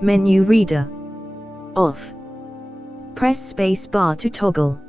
Menu reader. Off. Press space bar to toggle.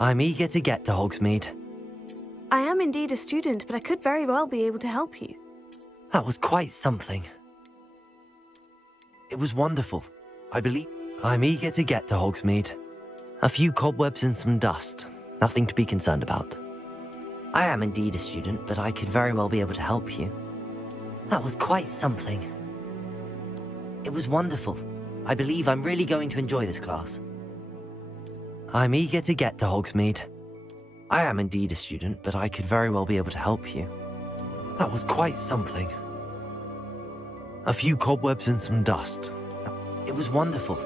I'm eager to get to Hogsmeade. I am indeed a student, but I could very well be able to help you. That was quite something. It was wonderful. I believe I'm eager to get to Hogsmeade. A few cobwebs and some dust. Nothing to be concerned about. I am indeed a student, but I could very well be able to help you. That was quite something. It was wonderful. I believe I'm really going to enjoy this class. I'm eager to get to Hogsmeade. I am indeed a student, but I could very well be able to help you. That was quite something. A few cobwebs and some dust. It was wonderful.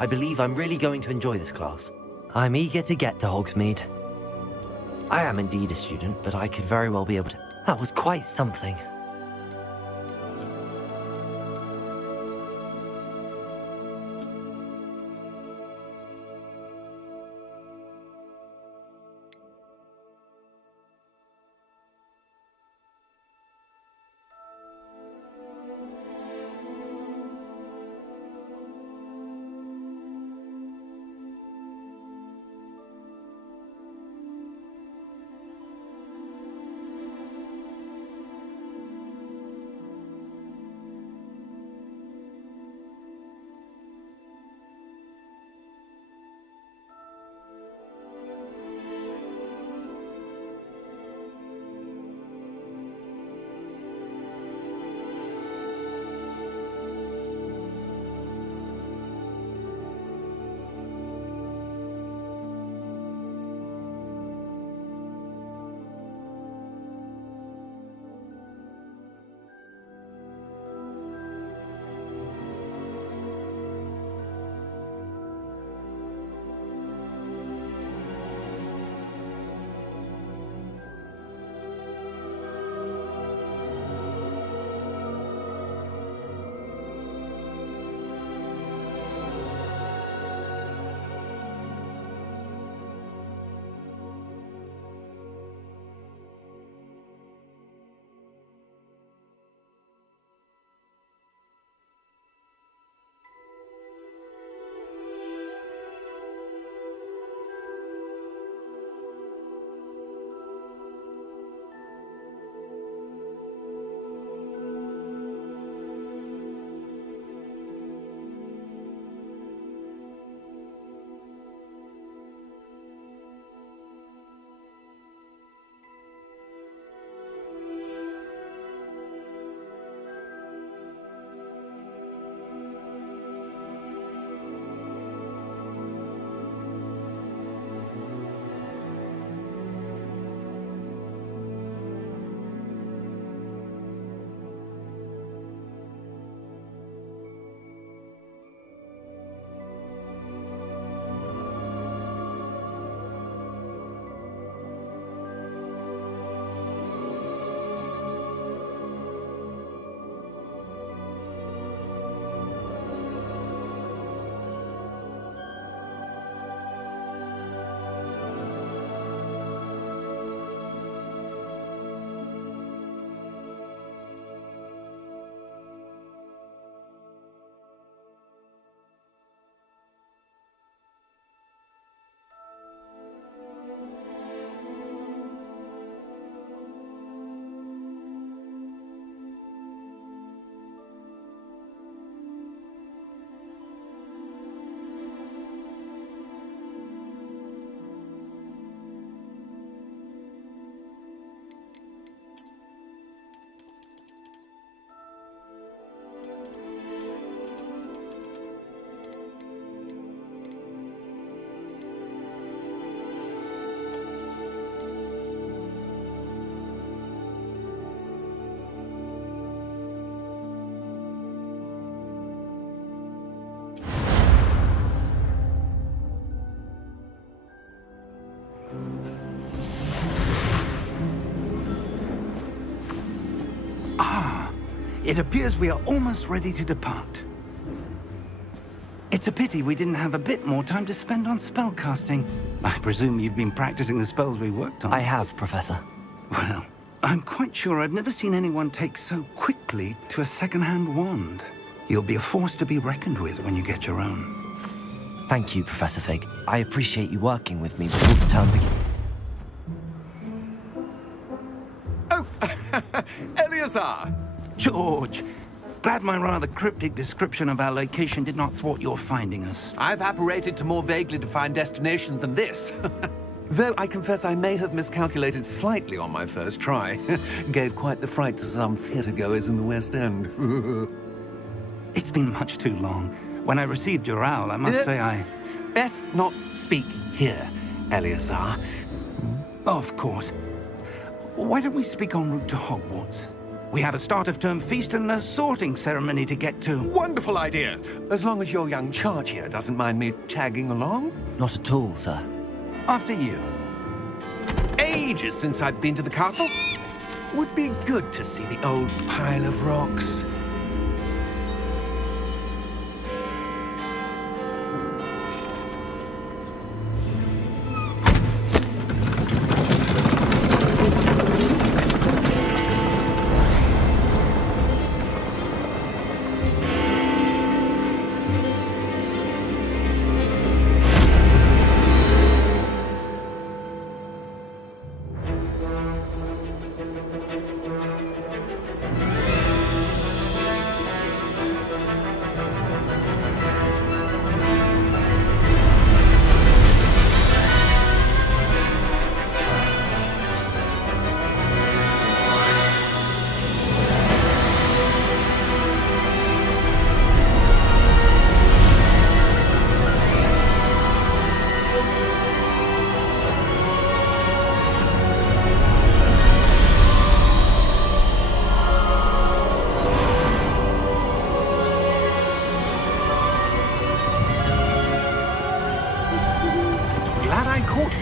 I believe I'm really going to enjoy this class. I'm eager to get to Hogsmeade. I am indeed a student, but I could very well be able to... That was quite something. It appears we are almost ready to depart. It's a pity we didn't have a bit more time to spend on spellcasting. I presume you've been practicing the spells we worked on. I have, Professor. Well, I'm quite sure I've never seen anyone take so quickly to a second-hand wand. You'll be a force to be reckoned with when you get your own. Thank you, Professor Fig. I appreciate you working with me before the term begins. Oh, Eleazar! George, glad my rather cryptic description of our location did not thwart your finding us. I've apparated to more vaguely defined destinations than this. Though I confess I may have miscalculated slightly on my first try. Gave quite the fright to some theatre-goers in the West End. It's been much too long. When I received your owl, I must say I... Best not speak here, Eleazar. Of course. Why don't we speak en route to Hogwarts? We have a start-of-term feast and a sorting ceremony to get to. Wonderful idea! As long as your young charge here doesn't mind me tagging along. Not at all, sir. After you. Ages since I've been to the castle. Would be good to see the old pile of rocks.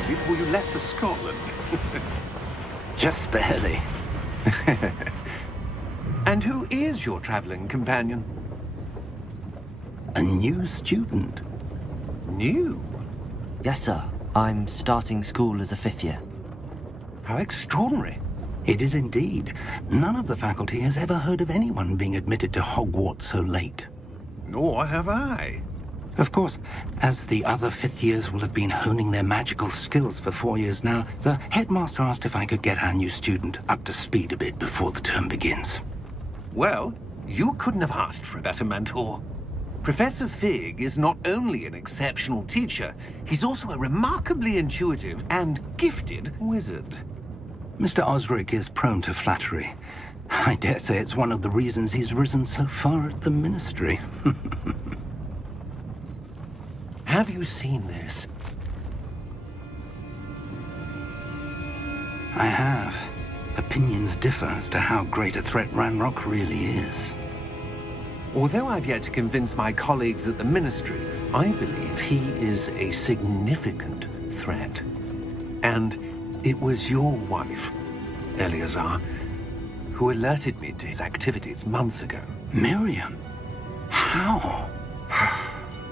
Before you left for Scotland. Just barely. And who is your traveling companion? A new student. New? Yes, sir. I'm starting school as a 5th year. How extraordinary. It is indeed. None of the faculty has ever heard of anyone being admitted to Hogwarts so late. Nor have I. Of course, as the other 5th years will have been honing their magical skills for 4 years now, the headmaster asked if I could get our new student up to speed a bit before the term begins. Well, you couldn't have asked for a better mentor. Professor Fig is not only an exceptional teacher, he's also a remarkably intuitive and gifted wizard. Mr. Osric is prone to flattery. I dare say it's one of the reasons he's risen so far at the Ministry. Have you seen this? I have. Opinions differ as to how great a threat Ranrock really is. Although I've yet to convince my colleagues at the Ministry, I believe he is a significant threat. And it was your wife, Eleazar, who alerted me to his activities months ago. Miriam? How?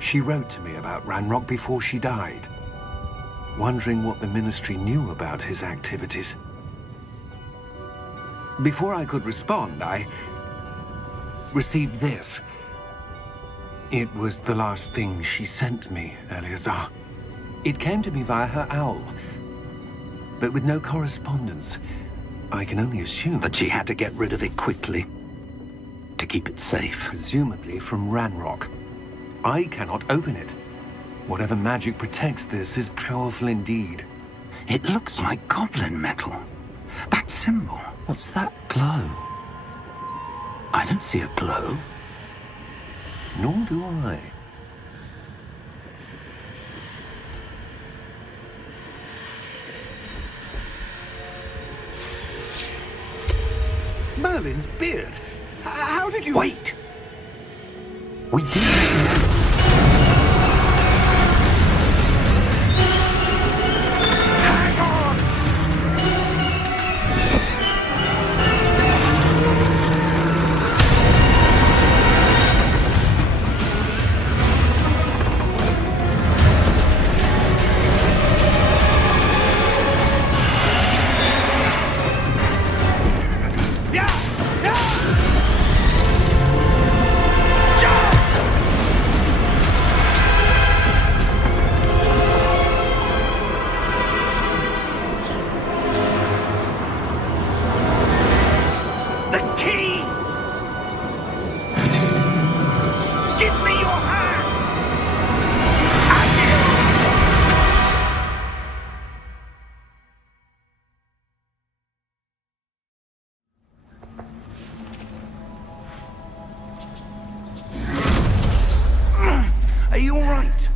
She wrote to me about Ranrock before she died, wondering what the Ministry knew about his activities. Before I could respond, I received this. It was the last thing she sent me, Eleazar. It came to me via her owl, but with no correspondence. I can only assume that she had to get rid of it quickly, to keep it safe. Presumably from Ranrock. I cannot open it. Whatever magic protects this is powerful indeed. It looks like goblin metal. That symbol. What's that glow? I don't see a glow. Nor do I. Merlin's beard. How did you... Wait! We did. right.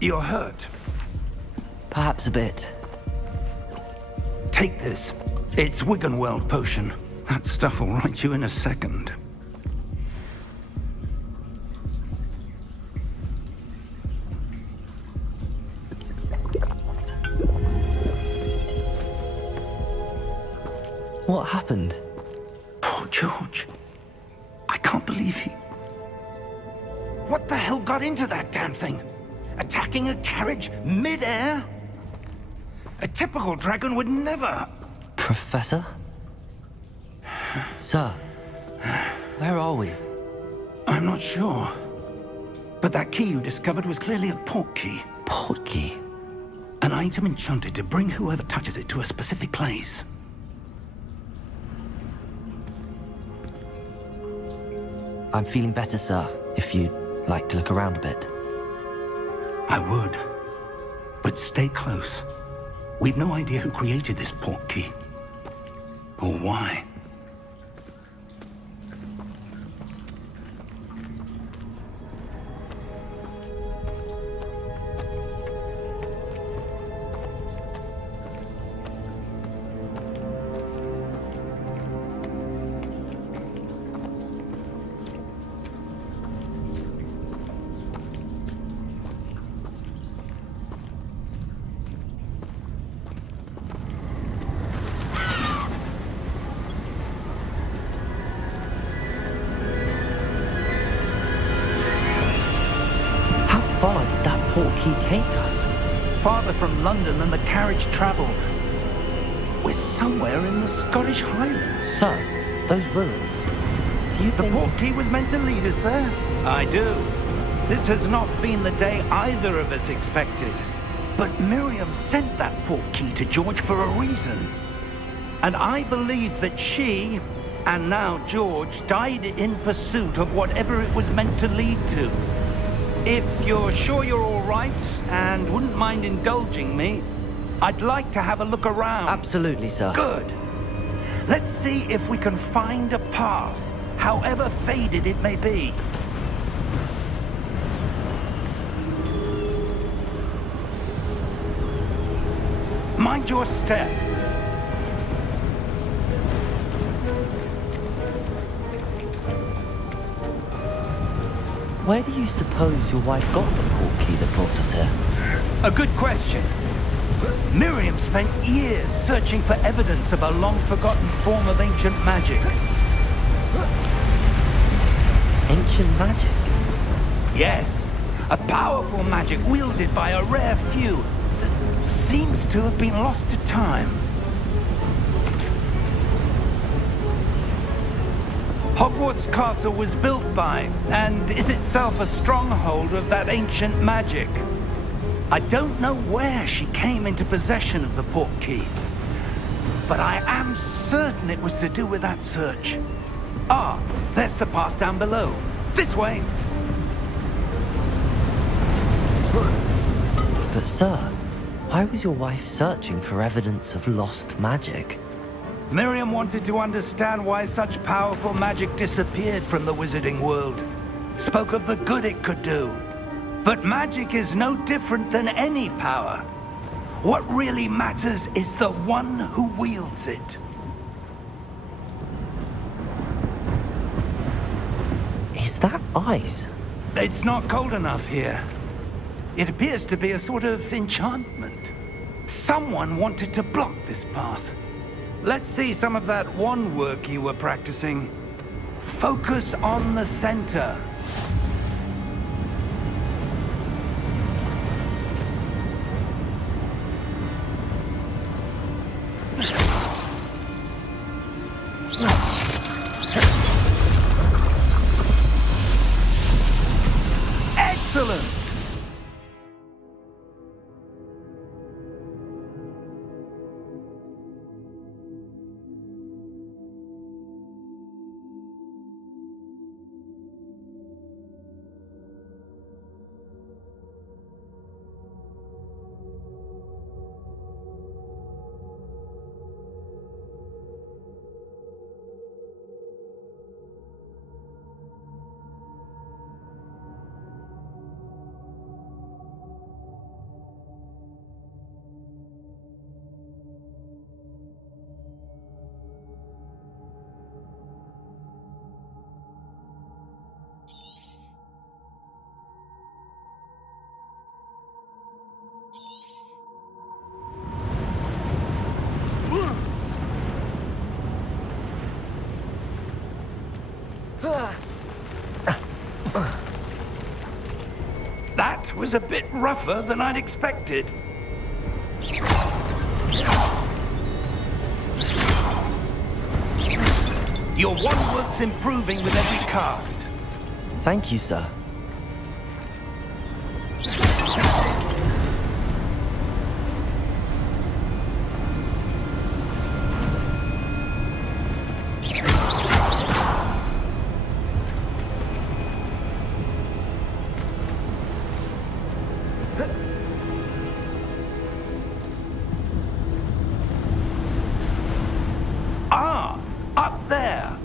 You're hurt. Perhaps a bit. Take this. It's Wiggenweld potion. That stuff will right you in a second. What happened? Poor George. I can't believe he... What the hell got into that damn thing? Attacking a carriage mid-air? A typical dragon would never... Professor? Sir, where are we? I'm not sure. But that key you discovered was clearly a port key. Port key? An item enchanted to bring whoever touches it to a specific place. I'm feeling better, sir, if you'd like to look around a bit. I would. But stay close. We've no idea who created this port key. Or why. How far did that port key take us? Farther from London than the carriage traveled. We're somewhere in the Scottish Highlands. Sir, those ruins. Do you The think... port key was meant to lead us there? I do. This has not been the day either of us expected. But Miriam sent that port key to George for a reason. And I believe that she, and now George, died in pursuit of whatever it was meant to lead to. If you're sure you're all right, and wouldn't mind indulging me, I'd like to have a look around. Absolutely, sir. Good. Let's see if we can find a path, however faded it may be. Mind your step. Where do you suppose your wife got the port key that brought us here? A good question. Miriam spent years searching for evidence of a long-forgotten form of ancient magic. Ancient magic? Yes, a powerful magic wielded by a rare few that seems to have been lost to time. Hogwarts Castle was built by, and is itself a stronghold of that ancient magic. I don't know where she came into possession of the port key, but I am certain it was to do with that search. Ah, there's the path down below. This way. But sir, why was your wife searching for evidence of lost magic? Miriam wanted to understand why such powerful magic disappeared from the wizarding world. Spoke of the good it could do. But magic is no different than any power. What really matters is the one who wields it. Is that ice? It's not cold enough here. It appears to be a sort of enchantment. Someone wanted to block this path. Let's see some of that wand work you were practicing. Focus on the center. Excellent! That was a bit rougher than I'd expected. Your wand work's improving with every cast. Thank you, sir. Ah, up there.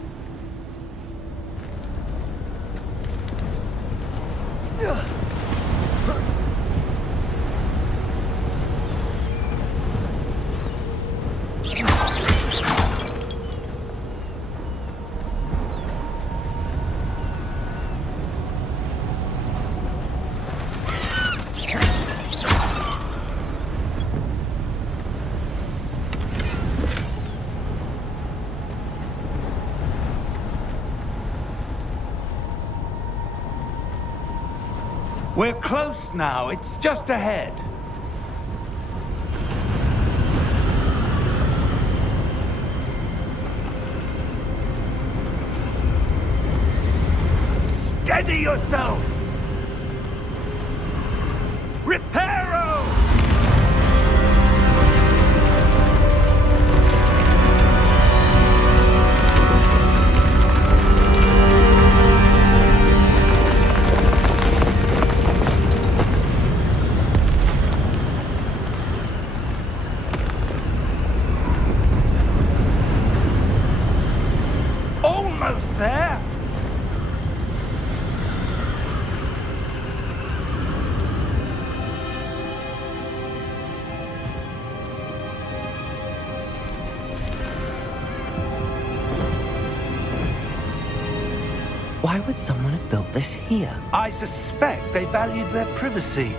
We're close now. It's just ahead. Steady yourself! Reparo! Almost there! Why would someone have built this here? I suspect they valued their privacy.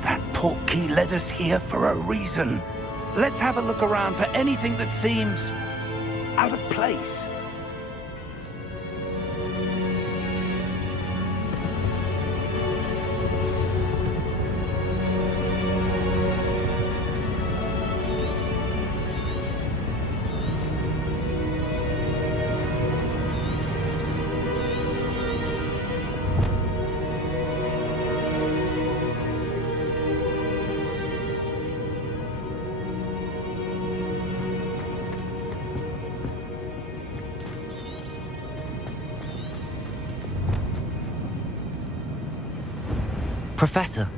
That portkey led us here for a reason. Let's have a look around for anything that seems out of place. Professor,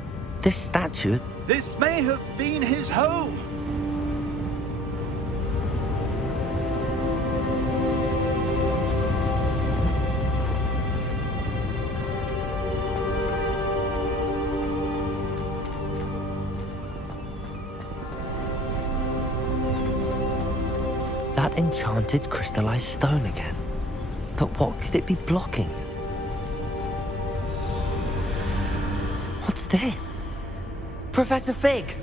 this statue... This may have been his home. That enchanted crystallized stone again. But what could it be blocking? What's this? Professor Fig!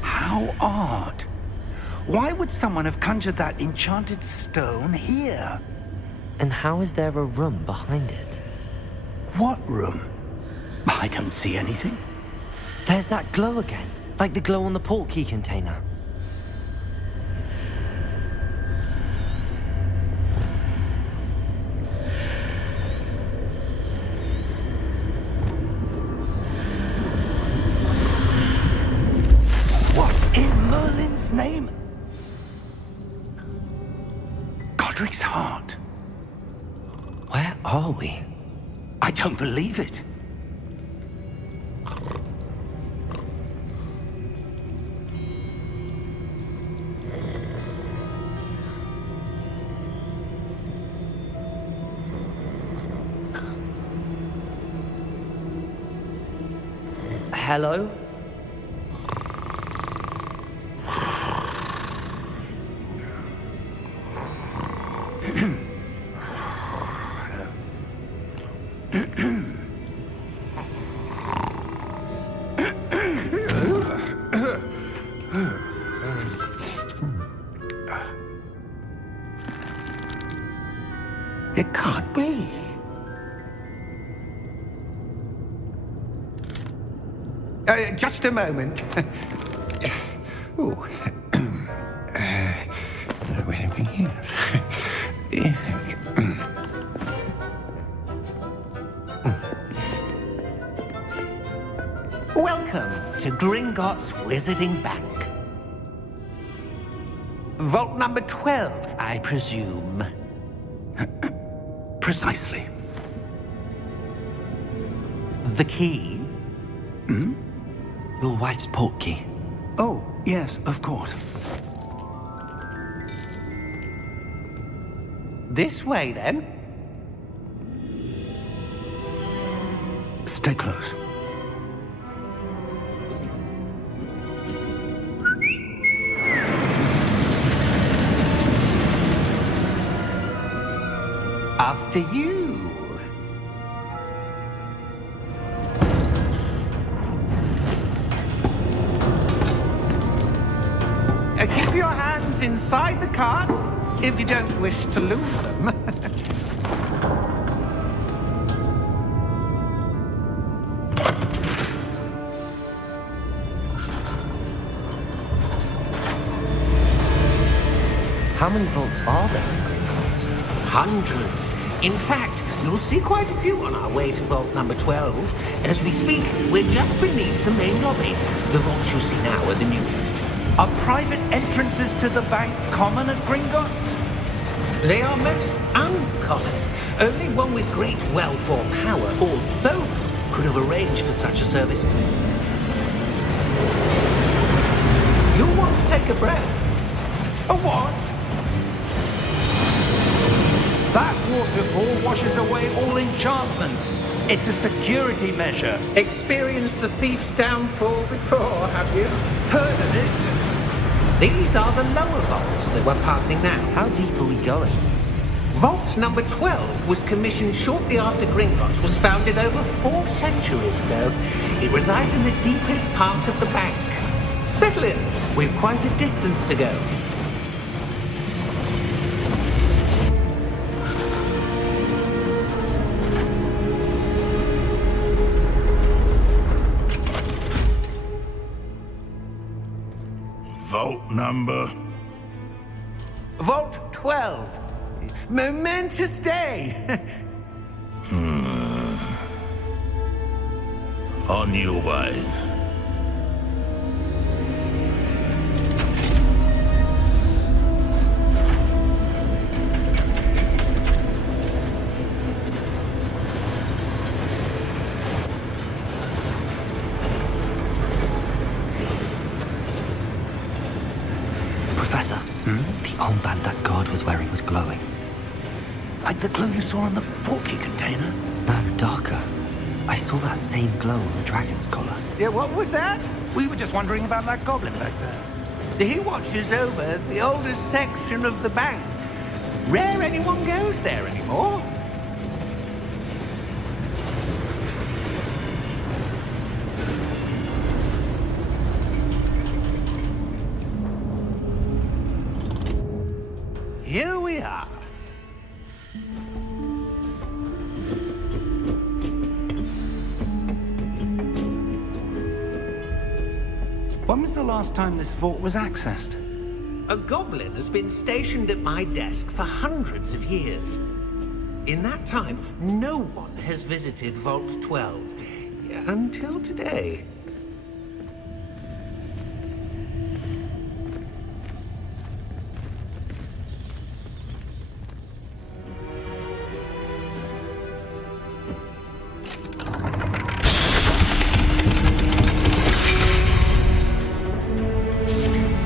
How odd. Why would someone have conjured that enchanted stone here? And how is there a room behind it? What room? I don't see anything. There's that glow again, like the glow on the portkey container. What in Merlin's name? Godric's heart. Where are we? I don't believe it. Hello? Just a moment. Ooh. Where are we here? Welcome to Gringotts Wizarding Bank. Vault number 12, I presume. Precisely. The key? Your wife's portkey. Oh, yes, of course. This way, then. Stay close. After you. Keep your hands inside the cart if you don't wish to lose them. How many vaults are there in Gringotts? Hundreds. In fact, you'll see quite a few on our way to vault number 12. As we speak, we're just beneath the main lobby. The vaults you see now are the newest. Are private entrances to the bank common at Gringotts? They are most uncommon. Only one with great wealth or power, or both, could have arranged for such a service. You'll want to take a breath. A what? That waterfall washes away all enchantments. It's a security measure. Experienced the thief's downfall before, have you? Heard of it? These are the lower vaults that we're passing now. How deep are we going? Vault number 12 was commissioned shortly after Gringotts was founded over 4 centuries ago. It resides in the deepest part of the bank. Settle in. We've quite a distance to go. Vault number? Vault 12. Momentous day. On your way. Professor, the armband that guard was wearing was glowing. Like the glow you saw on the portkey container? No, darker. I saw that same glow on the dragon's collar. Yeah, what was that? We were just wondering about that goblin back there. He watches over the oldest section of the bank. Rare anyone goes there anymore. Here we are. When was the last time this vault was accessed? A goblin has been stationed at my desk for hundreds of years. In that time, no one has visited Vault 12. Until today.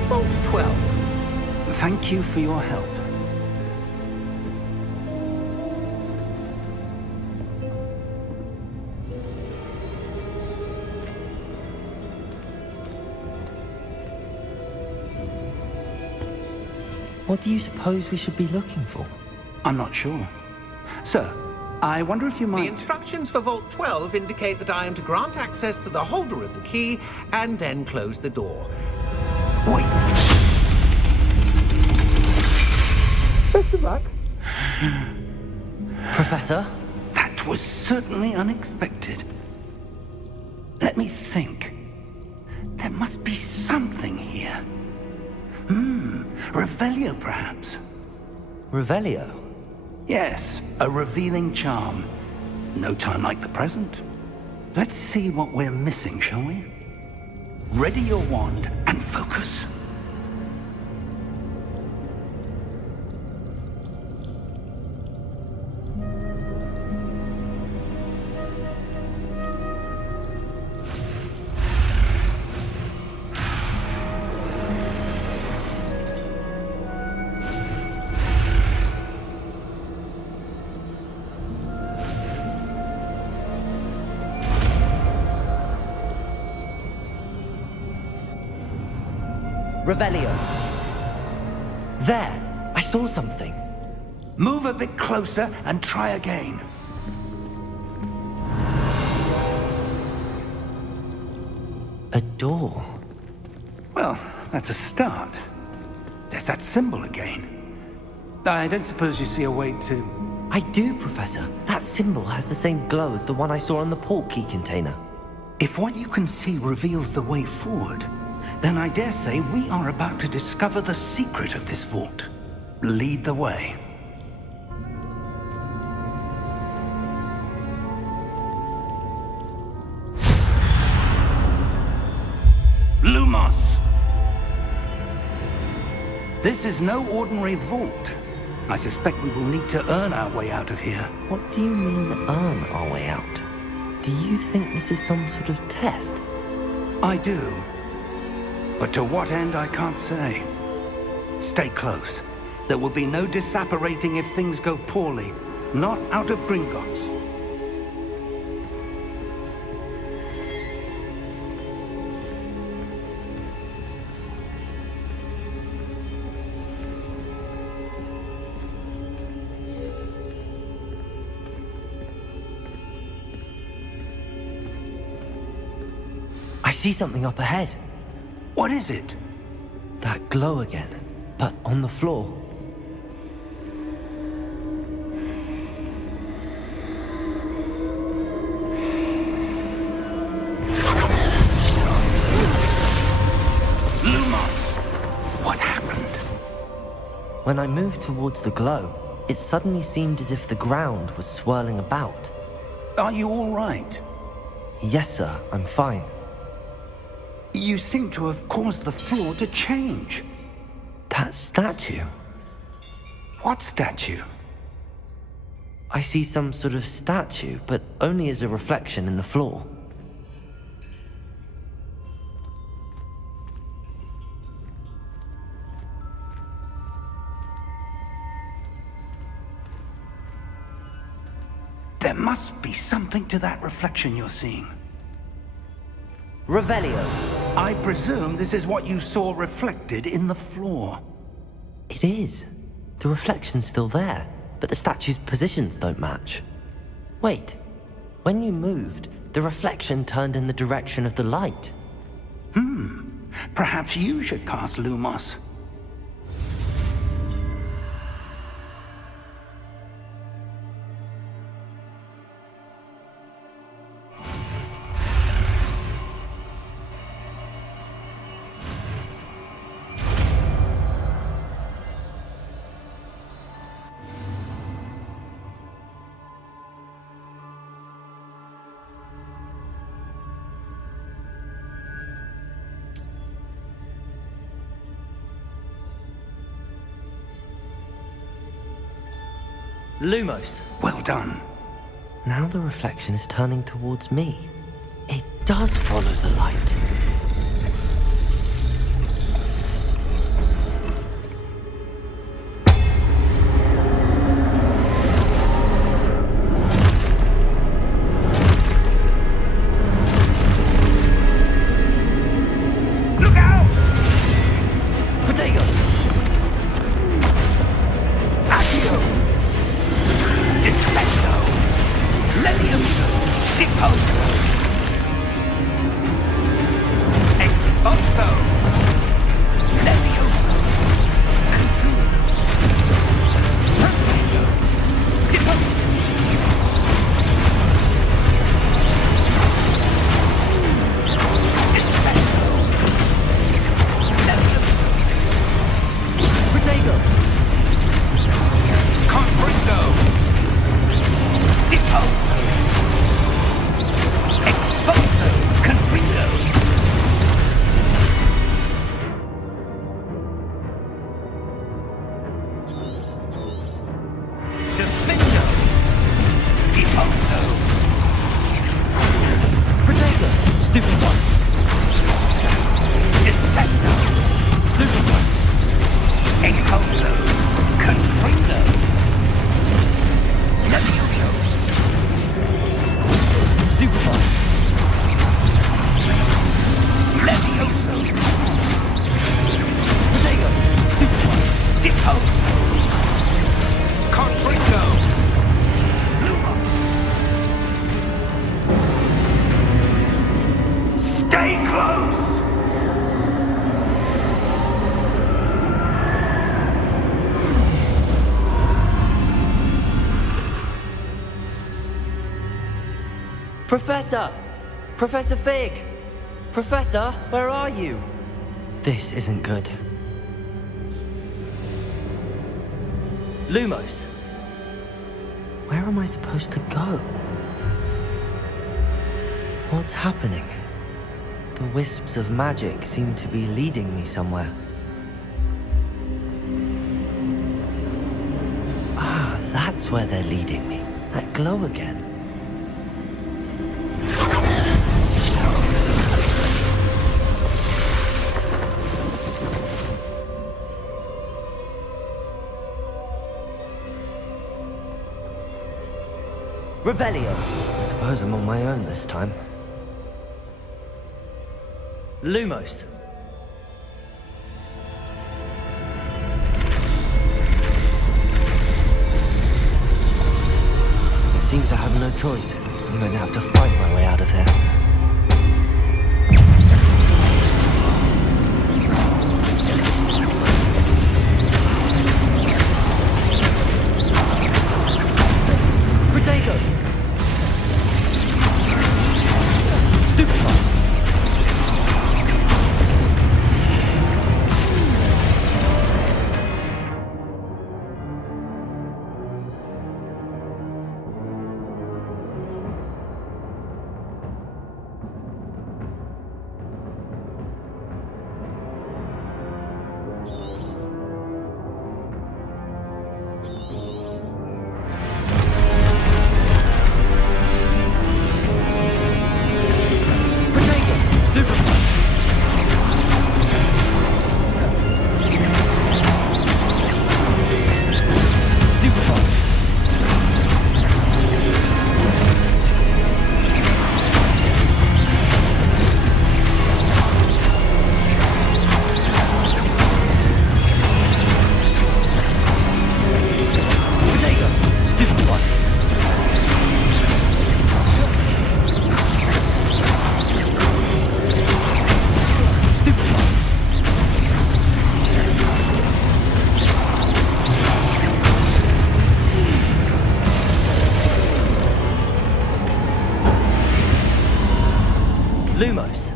Vault 12. Thank you for your help. What do you suppose we should be looking for? I'm not sure. Sir, I wonder if you The might... instructions for Vault 12 indicate that I am to grant access to the holder of the key and then close the door. Wait! Best of luck. Professor? That was certainly unexpected. Let me think. must be something here. Revelio, perhaps? Revelio? Yes, a revealing charm. No time like the present. Let's see what we're missing, shall we? Ready your wand and focus. Revelio. There! I saw something. Move a bit closer and try again. A door. Well, that's a start. There's that symbol again. I don't suppose you see a way to... I do, Professor. That symbol has the same glow as the one I saw on the port key container. If what you can see reveals the way forward, then I dare say we are about to discover the secret of this vault. Lead the way. Lumos! This is no ordinary vault. I suspect we will need to earn our way out of here. What do you mean, earn our way out? Do you think this is some sort of test? I do. But to what end, I can't say. Stay close. There will be no disapparating if things go poorly. Not out of Gringotts. I see something up ahead. What is it? That glow again, but on the floor. Lumos! What happened? When I moved towards the glow, it suddenly seemed as if the ground was swirling about. Are you all right? Yes, sir, I'm fine. You seem to have caused the floor to change. That statue. What statue? I see some sort of statue, but only as a reflection in the floor. There must be something to that reflection you're seeing. Revelio. I presume this is what you saw reflected in the floor. It is. The reflection's still there, but the statue's positions don't match. Wait. When you moved, the reflection turned in the direction of the light. Perhaps you should cast Lumos. Lumos. Well done. Now the reflection is turning towards me. It does follow the light. Look out! Protego! Accio! Defendo! Levioso! Deposo! Professor! Professor Fig! Professor, where are you? This isn't good. Lumos! Where am I supposed to go? What's happening? The wisps of magic seem to be leading me somewhere. Ah, that's where they're leading me. That glow again. Revelio. I suppose I'm on my own this time. Lumos. It seems I have no choice. I'm going to have to fight my way out of here. Protego! Stupefy! Lumos.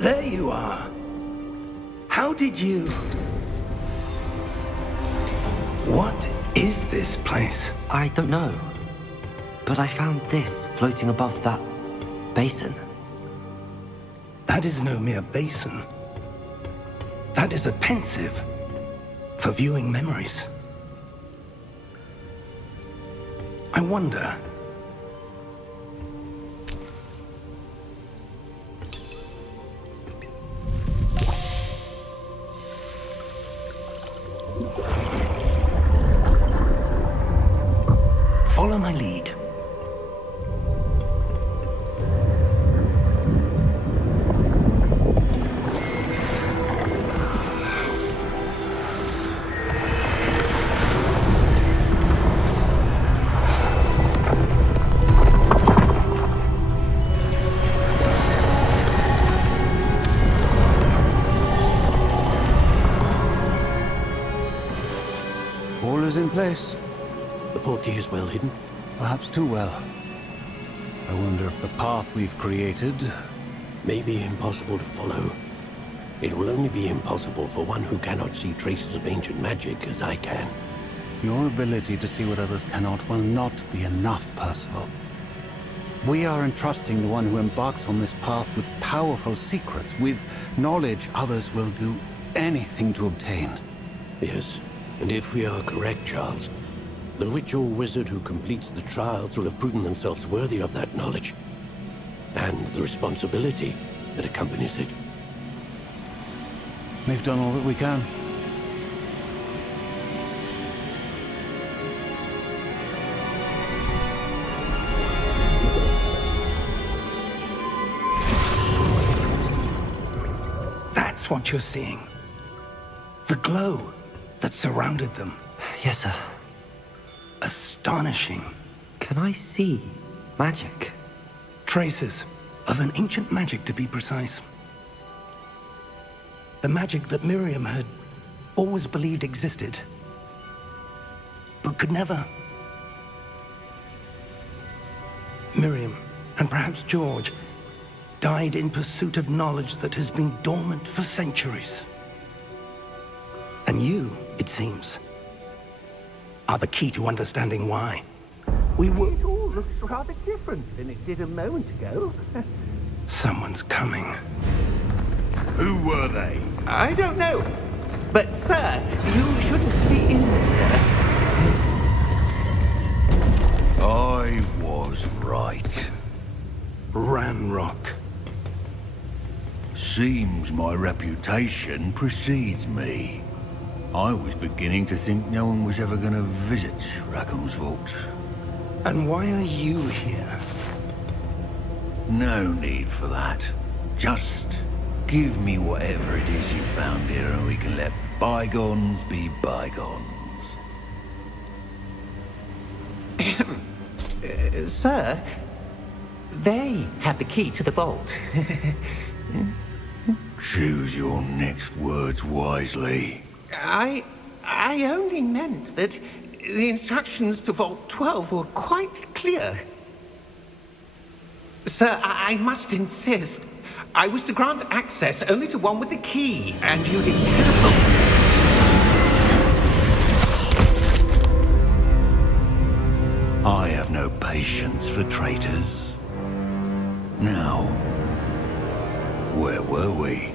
There you are. How did you... What is this place? I don't know. But I found this floating above that basin. That is no mere basin. That is a pensive for viewing memories. I wonder... Follow my lead. All is in place. The portkey is well hidden. Perhaps too well. I wonder if the path we've created... May be impossible to follow. It will only be impossible for one who cannot see traces of ancient magic as I can. Your ability to see what others cannot will not be enough, Percival. We are entrusting the one who embarks on this path with powerful secrets, with knowledge others will do anything to obtain. Yes, and if we are correct, Charles, the witch or wizard who completes the trials will have proven themselves worthy of that knowledge, and the responsibility that accompanies it. We've done all that we can. That's what you're seeing. The glow that surrounded them. Yes, sir. Astonishing. Can I see magic? Traces of an ancient magic, to be precise. The magic that Miriam had always believed existed, but could never. Miriam, and perhaps George, died in pursuit of knowledge that has been dormant for centuries. And you, it seems, are the key to understanding why. We were... It all looks rather different than it did a moment ago. Someone's coming. Who were they? I don't know. But, sir, you shouldn't be in there. I was right. Ranrock. Seems my reputation precedes me. I was beginning to think no one was ever going to visit Rackham's vault. And why are you here? No need for that. Just give me whatever it is you found here and we can let bygones be bygones. Sir, they have the key to the vault. Choose your next words wisely. I only meant that the instructions to Vault 12 were quite clear. Sir, I must insist. I was to grant access only to one with the key, and you didn't have. I have no patience for traitors. Now, where were we?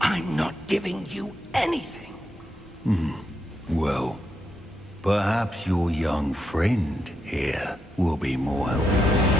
I'm not giving you anything. Well, perhaps your young friend here will be more helpful.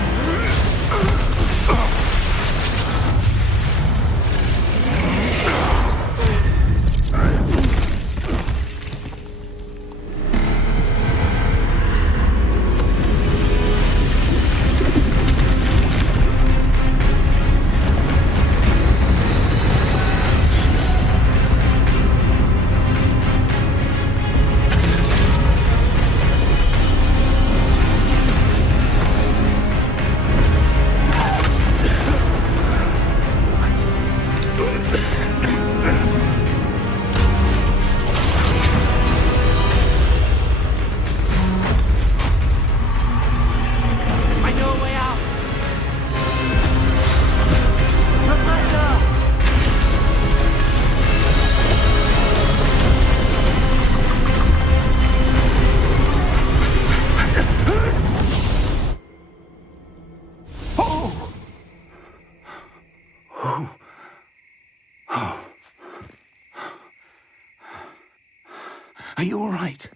Are you all right?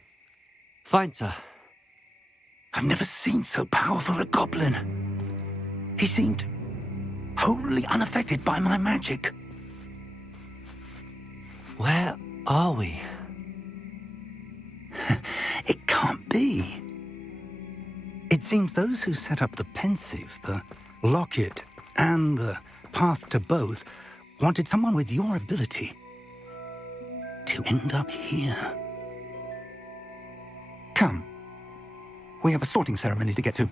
Fine, sir. I've never seen so powerful a goblin. He seemed wholly unaffected by my magic. Where are we? It can't be. It seems those who set up the pensive, the locket, and the path to both wanted someone with your ability to end up here. Come. We have a sorting ceremony to get to.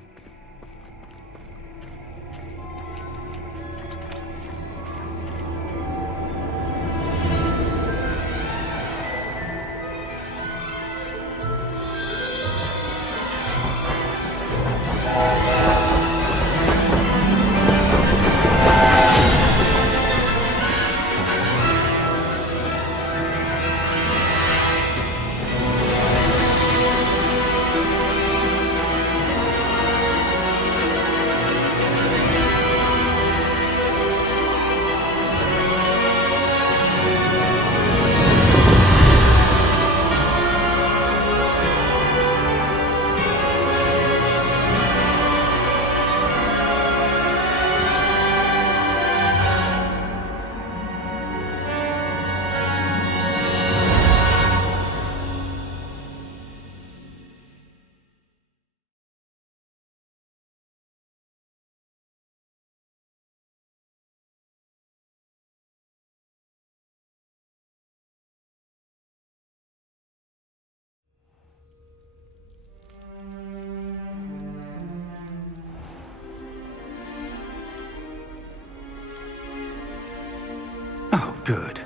Oh, good.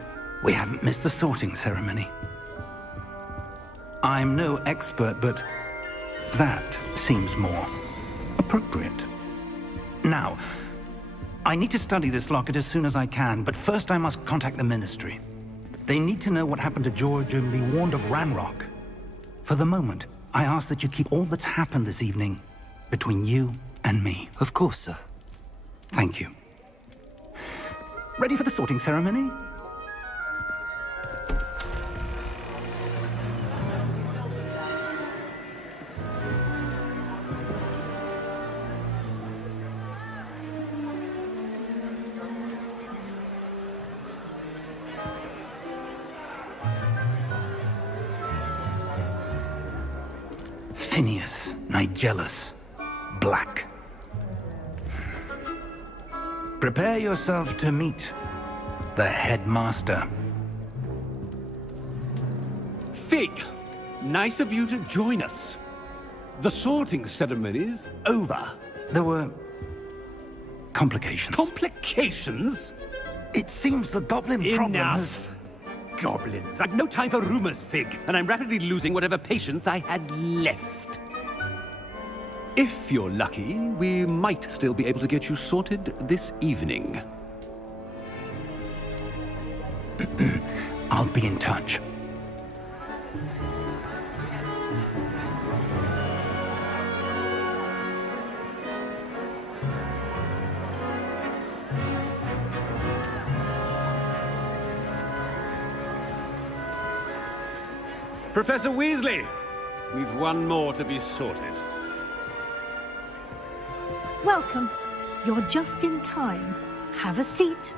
We haven't missed the sorting ceremony. I'm no expert, but that seems more appropriate. Now, I need to study this locket as soon as I can, but first I must contact the Ministry. They need to know what happened to George and be warned of Ranrock. For the moment, I ask that you keep all that's happened this evening between you and me. Of course, sir. Thank you. Ready for the sorting ceremony? Phineas, Nigellus, Black. Prepare yourself to meet the headmaster. Fig, nice of you to join us. The sorting ceremony's over. There were complications. Complications? It seems the goblin problem has... Enough! Goblins. I've no time for rumors, Fig, and I'm rapidly losing whatever patience I had left. If you're lucky, we might still be able to get you sorted this evening. I'll be in touch. Professor Weasley, we've one more to be sorted. Welcome. You're just in time. Have a seat.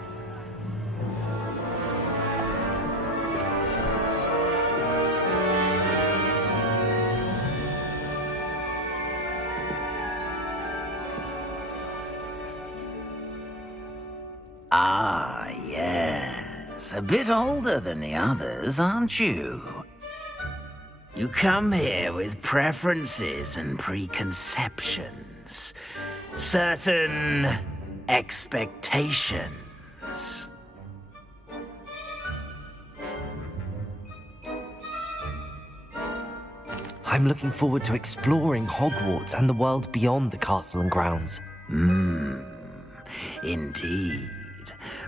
Ah, yes. A bit older than the others, aren't you? You come here with preferences and preconceptions. Certain expectations. I'm looking forward to exploring Hogwarts and the world beyond the castle and grounds. Indeed.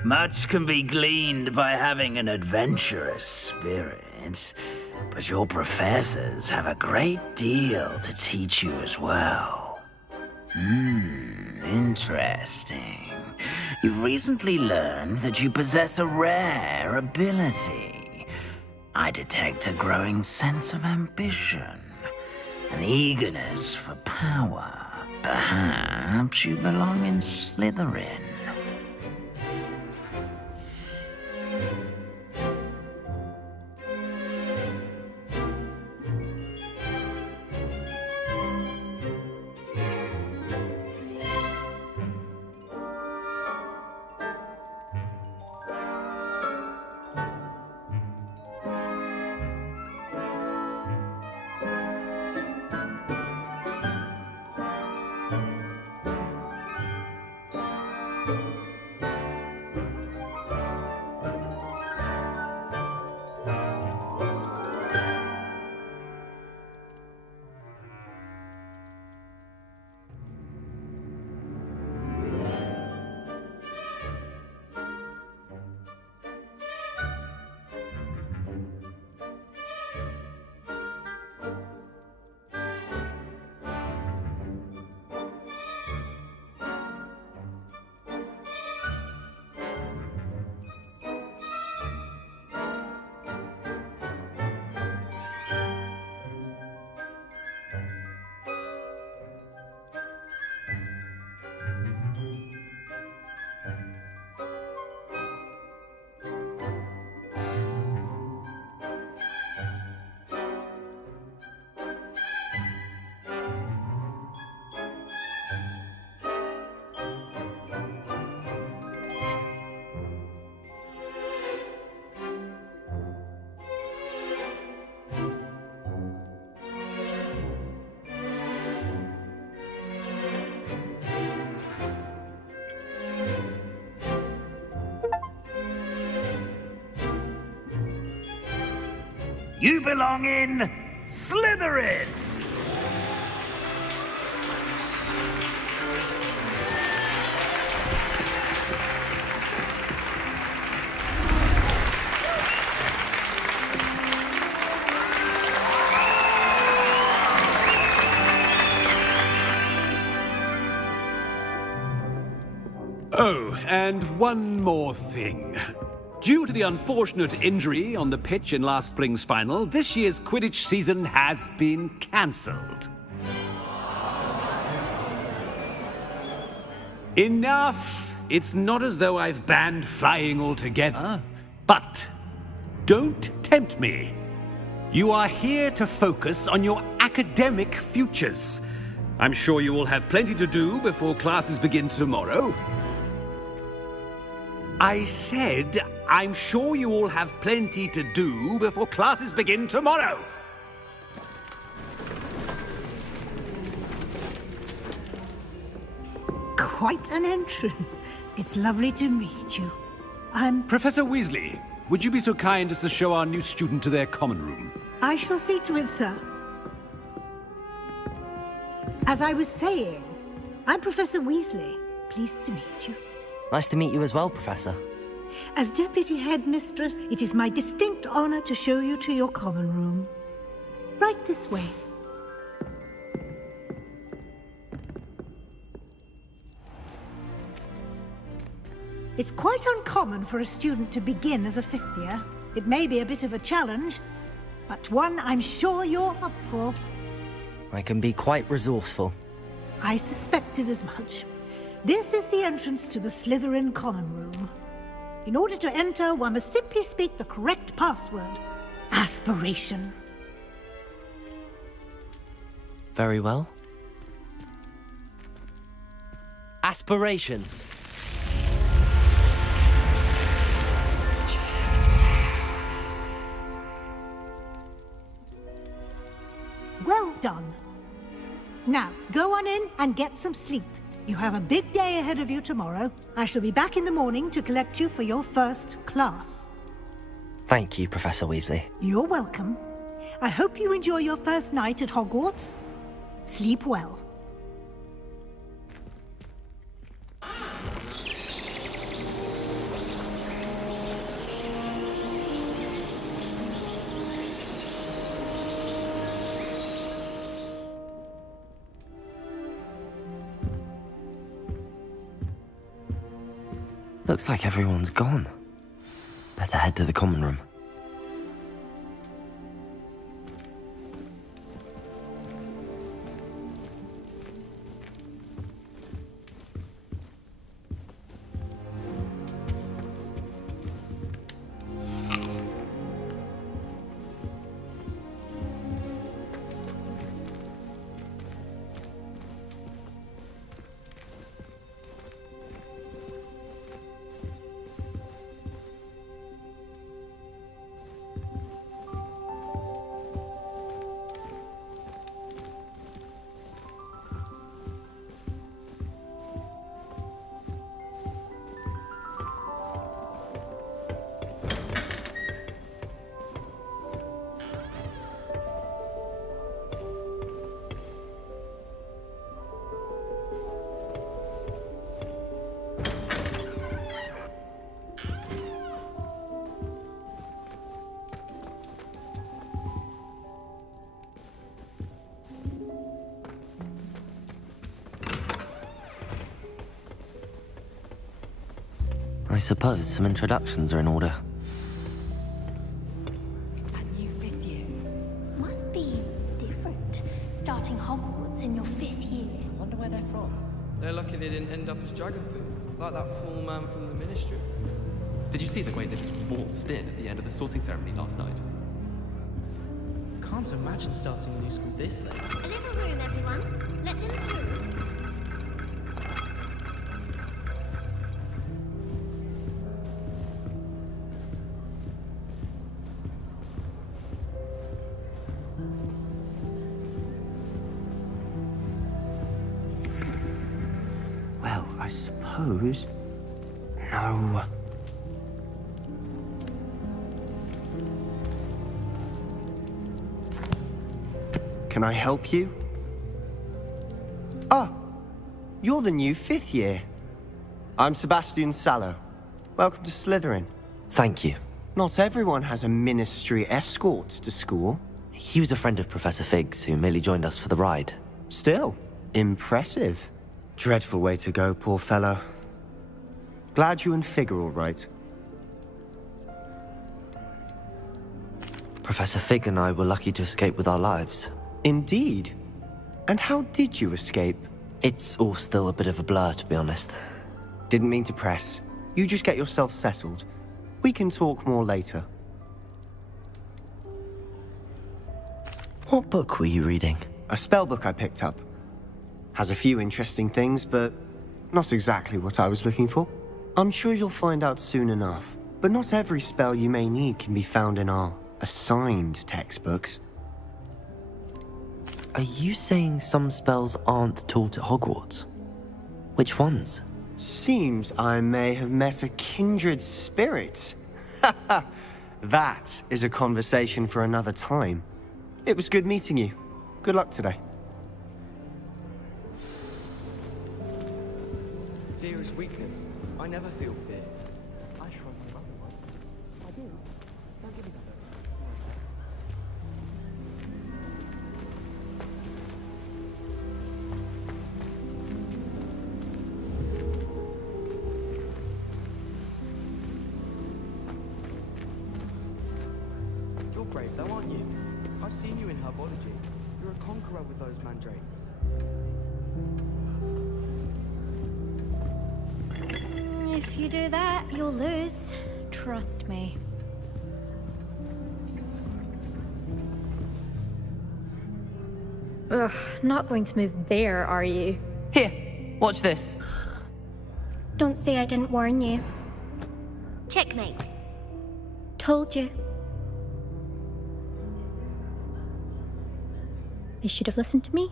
Much can be gleaned by having an adventurous spirit, but your professors have a great deal to teach you as well. Interesting. You've recently learned that you possess a rare ability. I detect a growing sense of ambition, an eagerness for power. Perhaps you belong in Slytherin. You belong in Slytherin! Oh, and one more thing. Due to the unfortunate injury on the pitch in last spring's final, this year's Quidditch season has been cancelled. Enough! It's not as though I've banned flying altogether, but don't tempt me. You are here to focus on your academic futures. I'm sure you will have plenty to do before classes begin tomorrow. I said, I'm sure you all have plenty to do before classes begin tomorrow. Quite an entrance. It's lovely to meet you. I'm... Professor Weasley, would you be so kind as to show our new student to their common room? I shall see to it, sir. As I was saying, I'm Professor Weasley. Pleased to meet you. Nice to meet you as well, Professor. As Deputy Headmistress, it is my distinct honor to show you to your common room. Right this way. It's quite uncommon for a student to begin as a fifth year. It may be a bit of a challenge, but one I'm sure you're up for. I can be quite resourceful. I suspected as much. This is the entrance to the Slytherin common room. In order to enter, one must simply speak the correct password. Aspiration. Very well. Aspiration. Well done. Now, go on in and get some sleep. You have a big day ahead of you tomorrow. I shall be back in the morning to collect you for your first class. Thank you, Professor Weasley. You're welcome. I hope you enjoy your first night at Hogwarts. Sleep well. Looks like everyone's gone. Better head to the common room. I suppose some introductions are in order. That new fifth year must be different. Starting Hogwarts in your fifth year. Wonder where they're from. They're lucky they didn't end up as dragon food, like that poor man from the Ministry. Did you see the way they just waltzed in at the end of the sorting ceremony last night? Can't imagine starting a new school this late. A little room, everyone. Let him through. Well, I suppose... No. Can I help you? Oh, you're the new 5th year. I'm Sebastian Sallow. Welcome to Slytherin. Thank you. Not everyone has a ministry escort to school. He was a friend of Professor Fig's who merely joined us for the ride. Still, impressive. Dreadful way to go, poor fellow. Glad you and Fig are all right. Professor Fig and I were lucky to escape with our lives. Indeed. And how did you escape? It's all still a bit of a blur, to be honest. Didn't mean to press. You just get yourself settled. We can talk more later. What book were you reading? A spell book I picked up. Has a few interesting things, but not exactly what I was looking for. I'm sure you'll find out soon enough. But not every spell you may need can be found in our assigned textbooks. Are you saying some spells aren't taught at Hogwarts? Which ones? Seems I may have met a kindred spirit. That is a conversation for another time. It was good meeting you. Good luck today. Fear is weakness. I never feel fear. I shrug my otherwise. I do. Don't give me that. You're brave though, aren't you? I've seen you in herbology. You're a conqueror with those mandrakes. If you do that, you'll lose. Trust me. Ugh, not going to move there, are you? Here, watch this. Don't say I didn't warn you. Checkmate. Told you. They should have listened to me.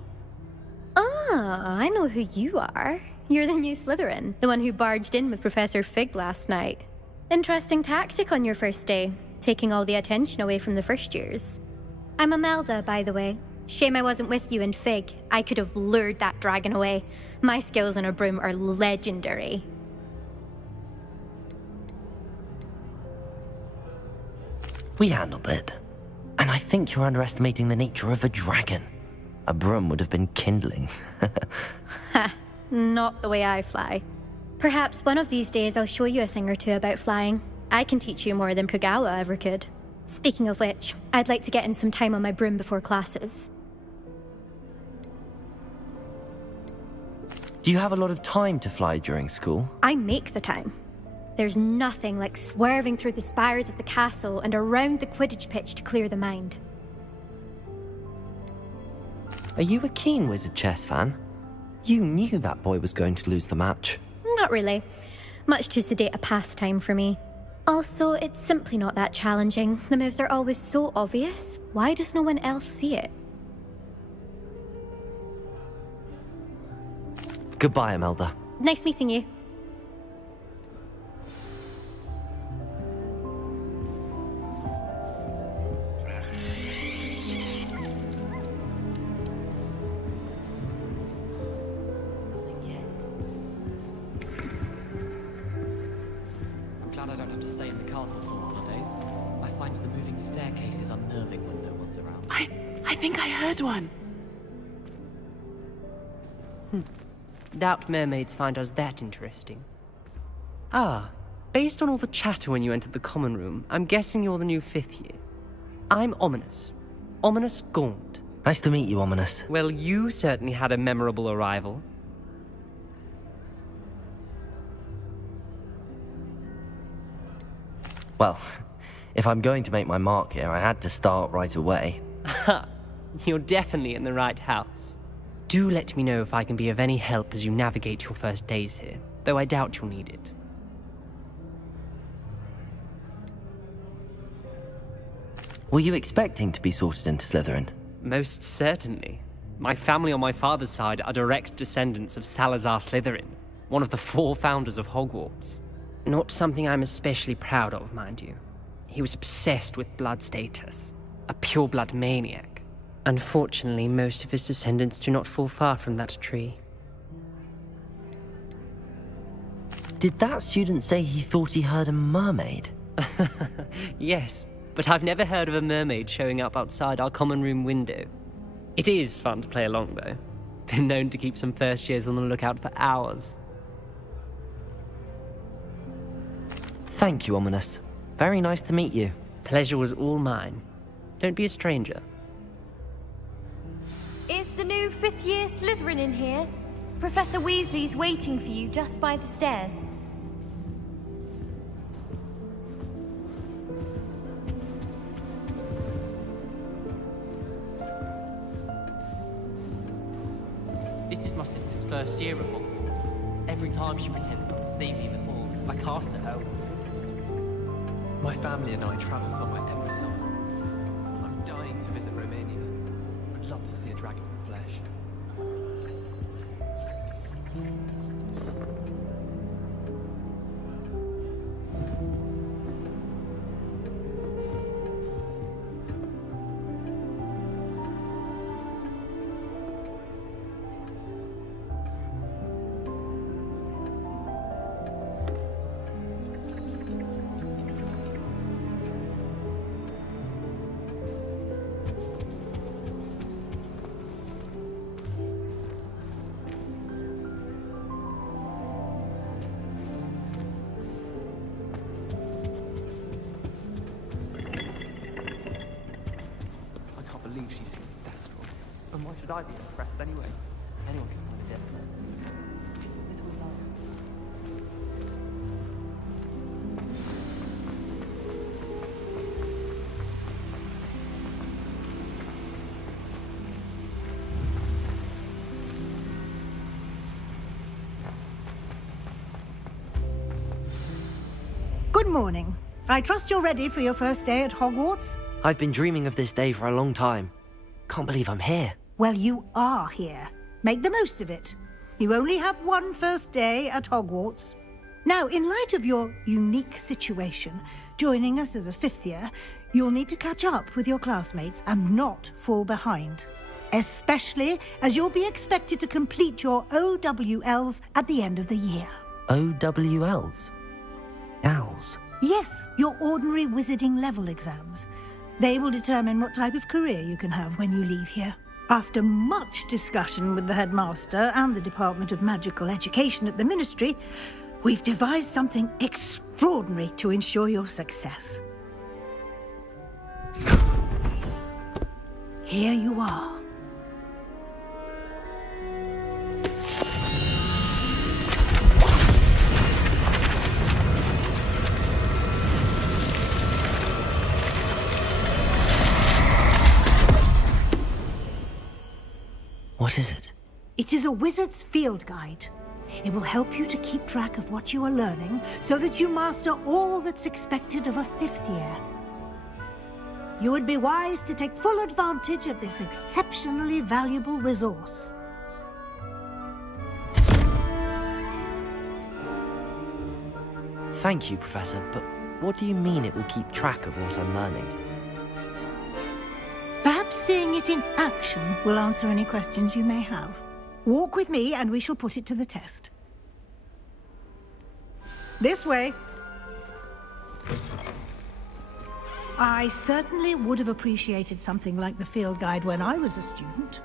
Ah, I know who you are. You're the new Slytherin, the one who barged in with Professor Fig last night. Interesting tactic on your first day, taking all the attention away from the first years. I'm Imelda, by the way. Shame I wasn't with you in Fig. I could have lured that dragon away. My skills on a broom are legendary. We handled it. And I think you're underestimating the nature of a dragon. A broom would have been kindling. Ha, not the way I fly. Perhaps one of these days I'll show you a thing or two about flying. I can teach you more than Kogawa ever could. Speaking of which, I'd like to get in some time on my broom before classes. Do you have a lot of time to fly during school? I make the time. There's nothing like swerving through the spires of the castle and around the Quidditch pitch to clear the mind. Are you a keen Wizard chess fan? You knew that boy was going to lose the match. Not really. Much too sedate a pastime for me. Also, it's simply not that challenging. The moves are always so obvious. Why does no one else see it? Goodbye, Imelda. Nice meeting you. I'm glad I don't have to stay in the castle for holidays. I find the moving staircases unnerving when no one's around. I think I heard one. Doubt mermaids find us that interesting. Ah, based on all the chatter when you entered the common room, I'm guessing you're the new 5th year. I'm Ominous. Ominous Gaunt. Nice to meet you, Ominous. Well, you certainly had a memorable arrival. Well, if I'm going to make my mark here, I had to start right away. Ha! You're definitely in the right house. Do let me know if I can be of any help as you navigate your first days here, though I doubt you'll need it. Were you expecting to be sorted into Slytherin? Most certainly. My family on my father's side are direct descendants of Salazar Slytherin, one of the 4 founders of Hogwarts. Not something I'm especially proud of, mind you. He was obsessed with blood status, a pure-blood maniac. Unfortunately, most of his descendants do not fall far from that tree. Did that student say he thought he heard a mermaid? Yes, but I've never heard of a mermaid showing up outside our common room window. It is fun to play along, though. Been known to keep some first years on the lookout for hours. Thank you, Ominous. Very nice to meet you. Pleasure was all mine. Don't be a stranger. Is the new fifth-year Slytherin in here? Professor Weasley's waiting for you just by the stairs. This is my sister's first year at Hogwarts. Every time she pretends not to see me in the halls, I can't help. My family and I travel somewhere every summer. I'm dying to visit Romania. I'd love to see a dragon in the flesh. believe she's successful. And why should I be impressed anyway? Anyone can find it. She's a little liar. Good morning. I trust you're ready for your first day at Hogwarts? I've been dreaming of this day for a long time. Can't believe I'm here. Well, you are here. Make the most of it. You only have one first day at Hogwarts. Now, in light of your unique situation, joining us as a fifth year, you'll need to catch up with your classmates and not fall behind. Especially as you'll be expected to complete your OWLs at the end of the year. OWLs? Owls? Yes, your ordinary wizarding level exams. They will determine what type of career you can have when you leave here. After much discussion with the headmaster and the Department of Magical Education at the Ministry, we've devised something extraordinary to ensure your success. Here you are. What is it? It is a wizard's field guide. It will help you to keep track of what you are learning so that you master all that's expected of a fifth year. You would be wise to take full advantage of this exceptionally valuable resource. Thank you, Professor, but what do you mean it will keep track of what I'm learning? Perhaps seeing it in action will answer any questions you may have. Walk with me and we shall put it to the test. This way. I certainly would have appreciated something like the field guide when I was a student.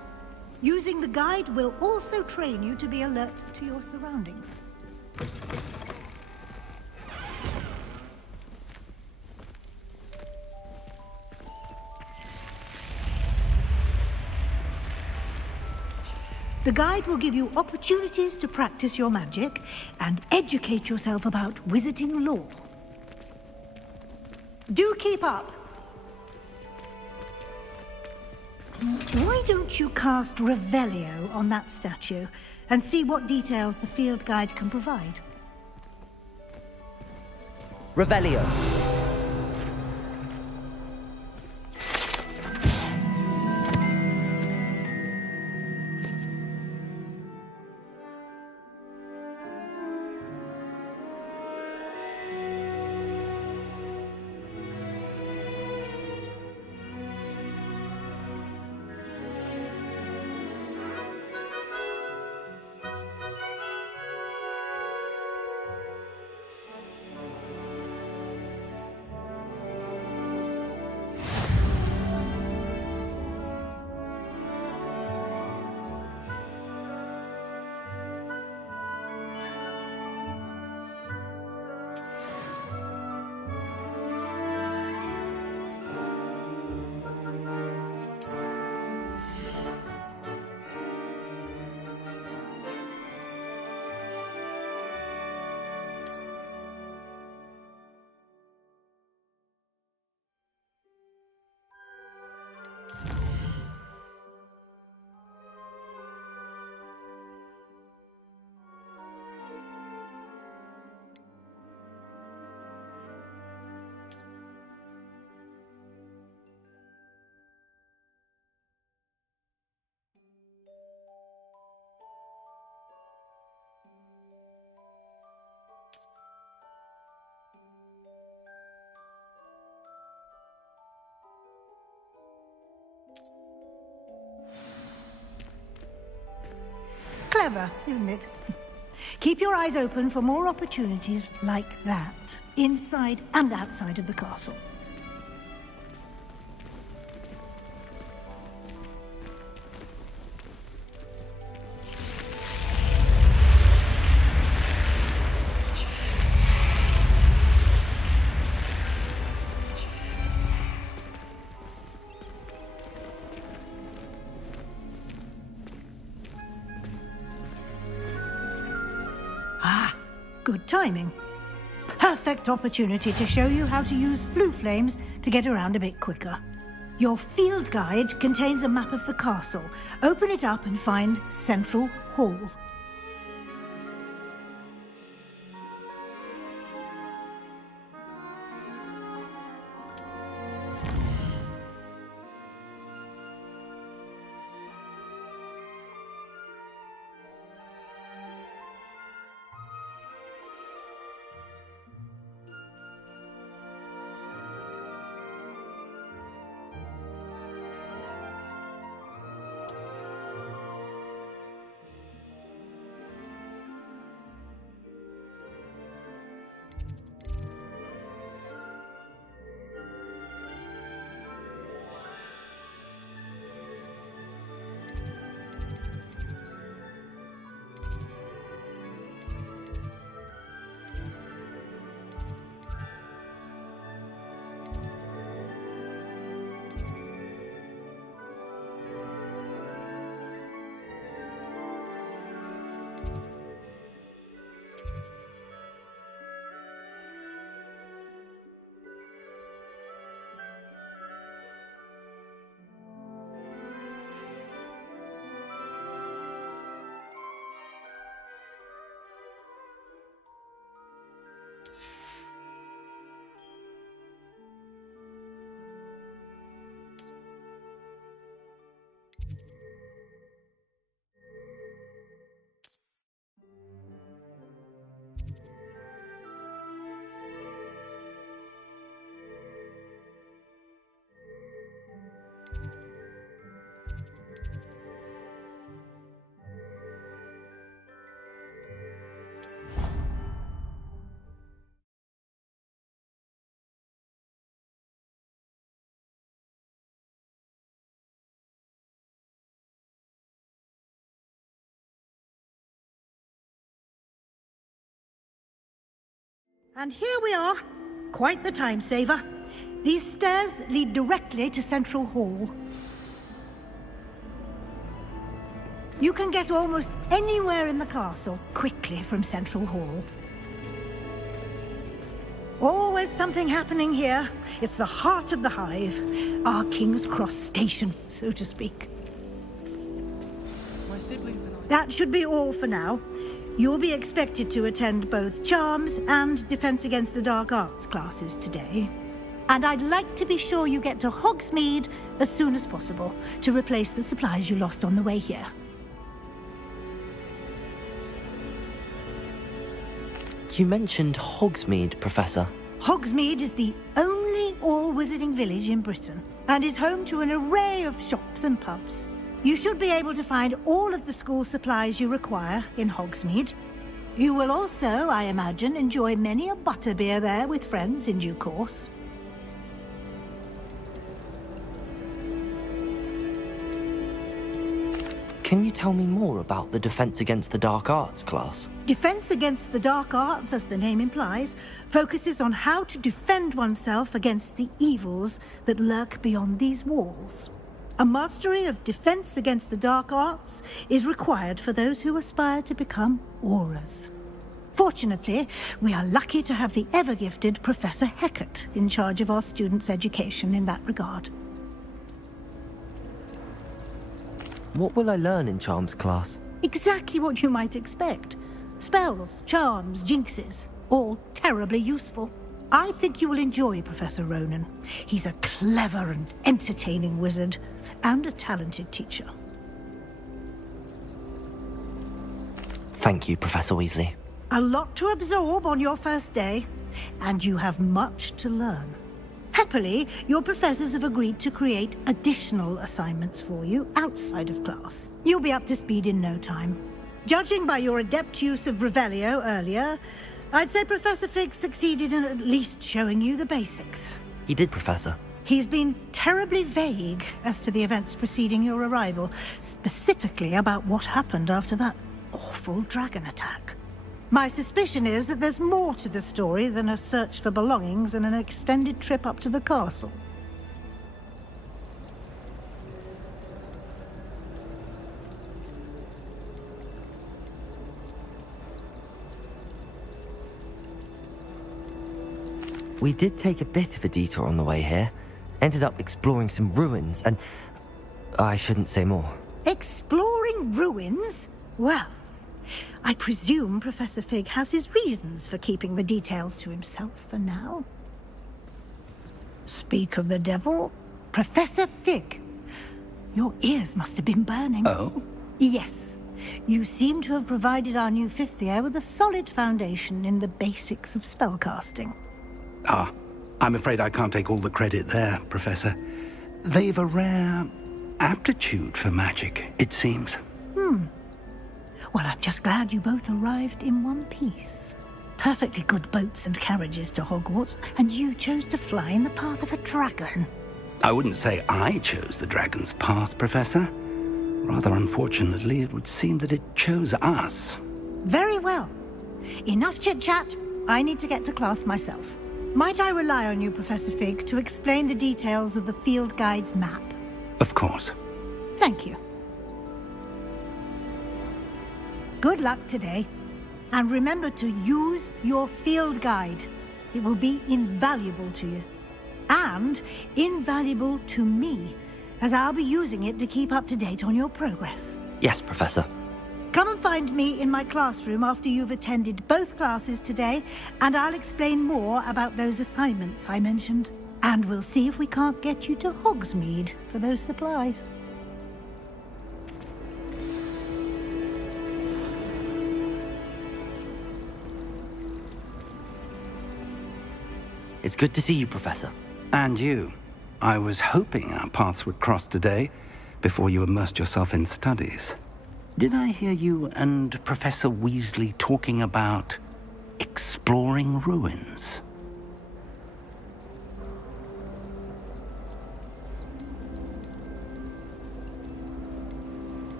Using the guide will also train you to be alert to your surroundings. The guide will give you opportunities to practice your magic and educate yourself about wizarding lore. Do keep up! Why don't you cast Revelio on that statue and see what details the field guide can provide? Revelio. Clever, isn't it? Keep your eyes open for more opportunities like that, inside and outside of the castle. Good timing. Perfect opportunity to show you how to use flue flames to get around a bit quicker. Your field guide contains a map of the castle. Open it up and find Central Hall. And here we are. Quite the time saver. These stairs lead directly to Central Hall. You can get almost anywhere in the castle quickly from Central Hall. Always something happening here. It's the heart of the hive. Our King's Cross station, so to speak. My siblings and I... That should be all for now. You'll be expected to attend both Charms and Defense Against the Dark Arts classes today. And I'd like to be sure you get to Hogsmeade as soon as possible to replace the supplies you lost on the way here. You mentioned Hogsmeade, Professor. Hogsmeade is the only all-wizarding village in Britain and is home to an array of shops and pubs. You should be able to find all of the school supplies you require in Hogsmeade. You will also, I imagine, enjoy many a butterbeer there with friends in due course. Can you tell me more about the Defense Against the Dark Arts class? Defense Against the Dark Arts, as the name implies, focuses on how to defend oneself against the evils that lurk beyond these walls. A mastery of Defense Against the Dark Arts is required for those who aspire to become Aurors. Fortunately, we are lucky to have the ever-gifted Professor Hecat in charge of our students' education in that regard. What will I learn in Charms class? Exactly what you might expect. Spells, charms, jinxes, all terribly useful. I think you will enjoy Professor Ronan. He's a clever and entertaining wizard, and a talented teacher. Thank you, Professor Weasley. A lot to absorb on your first day, and you have much to learn. Happily, your professors have agreed to create additional assignments for you outside of class. You'll be up to speed in no time. Judging by your adept use of Revelio earlier, I'd say Professor Fig succeeded in at least showing you the basics. He did, Professor. He's been terribly vague as to the events preceding your arrival, specifically about what happened after that awful dragon attack. My suspicion is that there's more to the story than a search for belongings and an extended trip up to the castle. We did take a bit of a detour on the way here. Ended up exploring some ruins, and I shouldn't say more. Exploring ruins? Well, I presume Professor Fig has his reasons for keeping the details to himself for now. Speak of the devil, Professor Fig. Your ears must have been burning. Oh? Yes. You seem to have provided our new fifth year with a solid foundation in the basics of spellcasting. Ah, I'm afraid I can't take all the credit there, Professor. They've a rare aptitude for magic, it seems. Well, I'm just glad you both arrived in one piece. Perfectly good boats and carriages to Hogwarts, and you chose to fly in the path of a dragon. I wouldn't say I chose the dragon's path, Professor. Rather unfortunately, it would seem that it chose us. Very well. Enough chit-chat. I need to get to class myself. Might I rely on you, Professor Fig, to explain the details of the field guide's map? Of course. Thank you. Good luck today. And remember to use your field guide. It will be invaluable to you. And invaluable to me, as I'll be using it to keep up to date on your progress. Yes, Professor. Come and find me in my classroom after you've attended both classes today, and I'll explain more about those assignments I mentioned. And we'll see if we can't get you to Hogsmeade for those supplies. It's good to see you, Professor. And you. I was hoping our paths would cross today, before you immersed yourself in studies. Did I hear you and Professor Weasley talking about exploring ruins?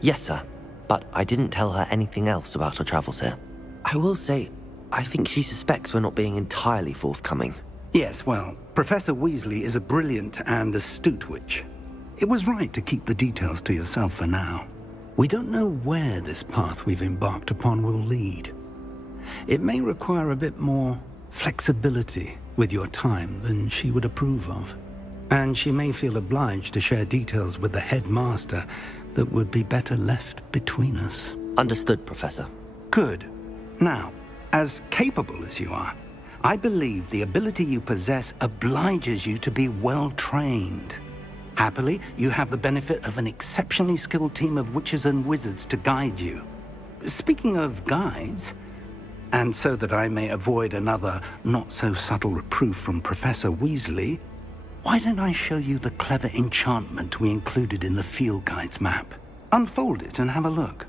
Yes, sir. But I didn't tell her anything else about our travels here. I will say, I think she suspects we're not being entirely forthcoming. Yes, well, Professor Weasley is a brilliant and astute witch. It was right to keep the details to yourself for now. We don't know where this path we've embarked upon will lead. It may require a bit more flexibility with your time than she would approve of. And she may feel obliged to share details with the headmaster that would be better left between us. Understood, Professor. Good. Now, as capable as you are, I believe the ability you possess obliges you to be well-trained. Happily, you have the benefit of an exceptionally skilled team of witches and wizards to guide you. Speaking of guides, and so that I may avoid another not-so-subtle reproof from Professor Weasley, why don't I show you the clever enchantment we included in the field guide's map? Unfold it and have a look.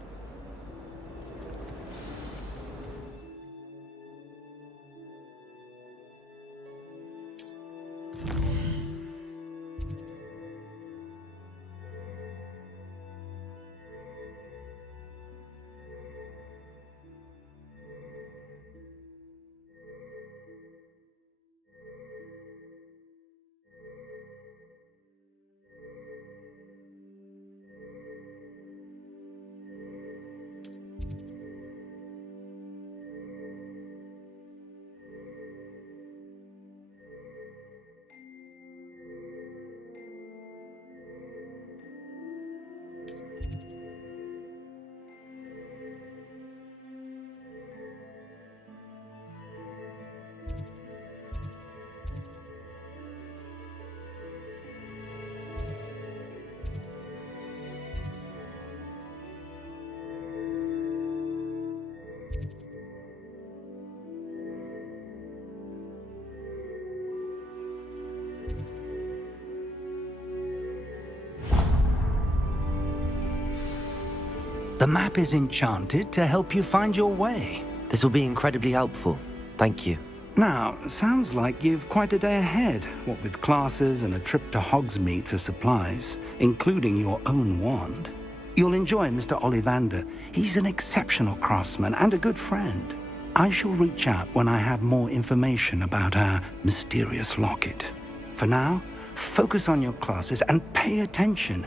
The map is enchanted to help you find your way. This will be incredibly helpful. Thank you. Now, sounds like you've quite a day ahead, what with classes and a trip to Hogsmeade for supplies, including your own wand. You'll enjoy Mr. Ollivander. He's an exceptional craftsman and a good friend. I shall reach out when I have more information about our mysterious locket. For now, focus on your classes and pay attention.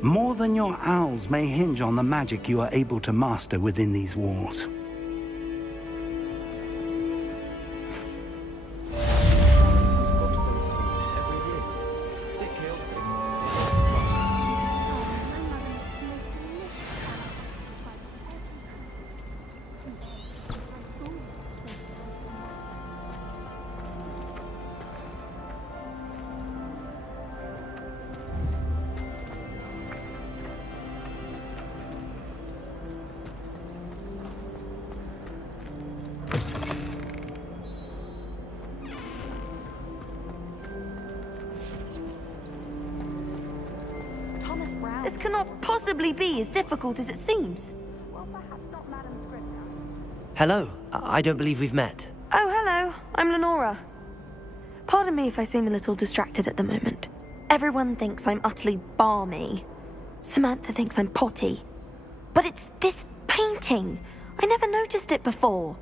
More than your owls may hinge on the magic you are able to master within these walls. This cannot possibly be as difficult as it seems. Hello. I don't believe we've met. Oh, hello. I'm Lenora. Pardon me if I seem a little distracted at the moment. Everyone thinks I'm utterly balmy. Samantha thinks I'm potty. But it's this painting. I never noticed it before.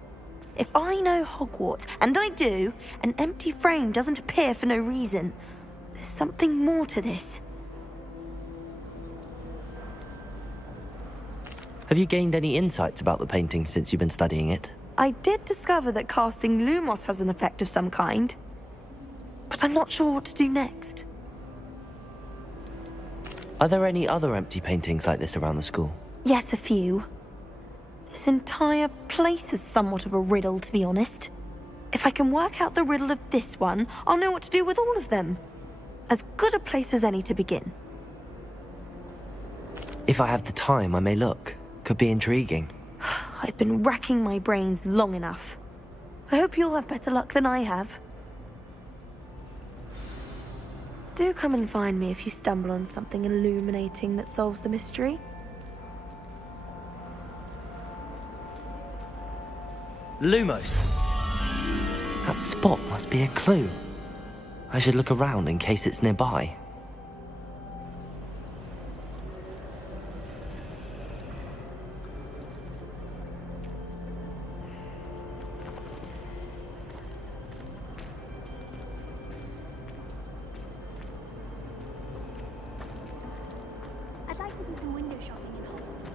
If I know Hogwarts, and I do, an empty frame doesn't appear for no reason. There's something more to this. Have you gained any insights about the painting since you've been studying it? I did discover that casting Lumos has an effect of some kind. But I'm not sure what to do next. Are there any other empty paintings like this around the school? Yes, a few. This entire place is somewhat of a riddle, to be honest. If I can work out the riddle of this one, I'll know what to do with all of them. As good a place as any to begin. If I have the time, I may look. Could be intriguing. I've been racking my brains long enough. I hope you'll have better luck than I have. Do come and find me if you stumble on something illuminating that solves the mystery. Lumos. That spot must be a clue. I should look around in case it's nearby. I'd like to do some window shopping in Hogsmeade.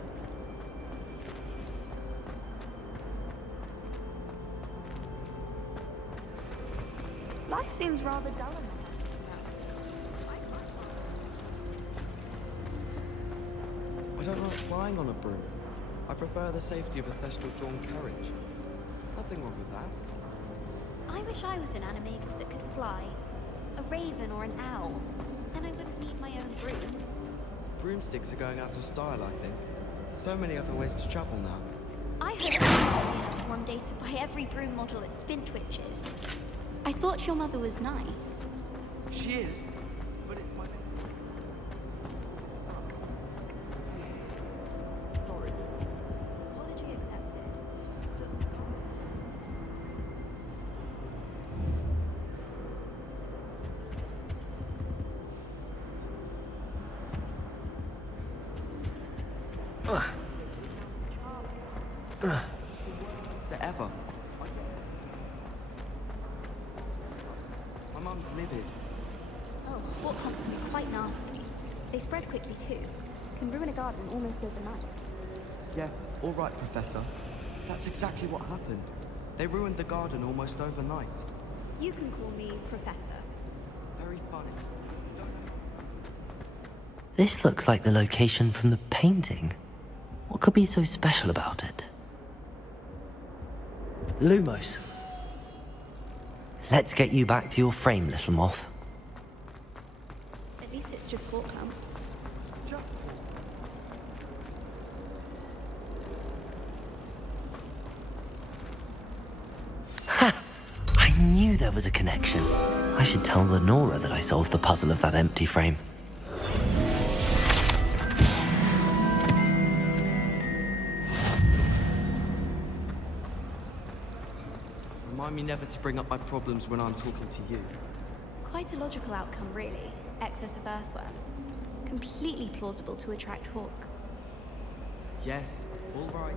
Life seems rather dull in I don't like flying on a broom. I prefer the safety of a thestral-drawn carriage. Nothing wrong with that. I wish I was an animagus that could fly. A raven or an owl. Then I wouldn't need my own broom. Broomsticks are going out of style, I think. So many other ways to travel now. I hope I'll be able one day to buy every broom model at Spintwitch's. I thought your mother was nice. She is, but it's my... Sorry. Apology accepted. Forever. My mum's livid. Oh, what comes from it quite nasty. They spread quickly too. Can ruin a garden almost overnight. Yes, all right, Professor. That's exactly what happened. They ruined the garden almost overnight. You can call me Professor. Very funny. This looks like the location from the painting. What could be so special about it? Lumos. Let's get you back to your frame, little moth. At least it's just 4 clumps. Ha! I knew there was a connection. I should tell Lenora that I solved the puzzle of that empty frame. remind me never to bring up my problems when I'm talking to you. Quite a logical outcome, really. Excess of earthworms. Completely plausible to attract Hawk. Yes, all right.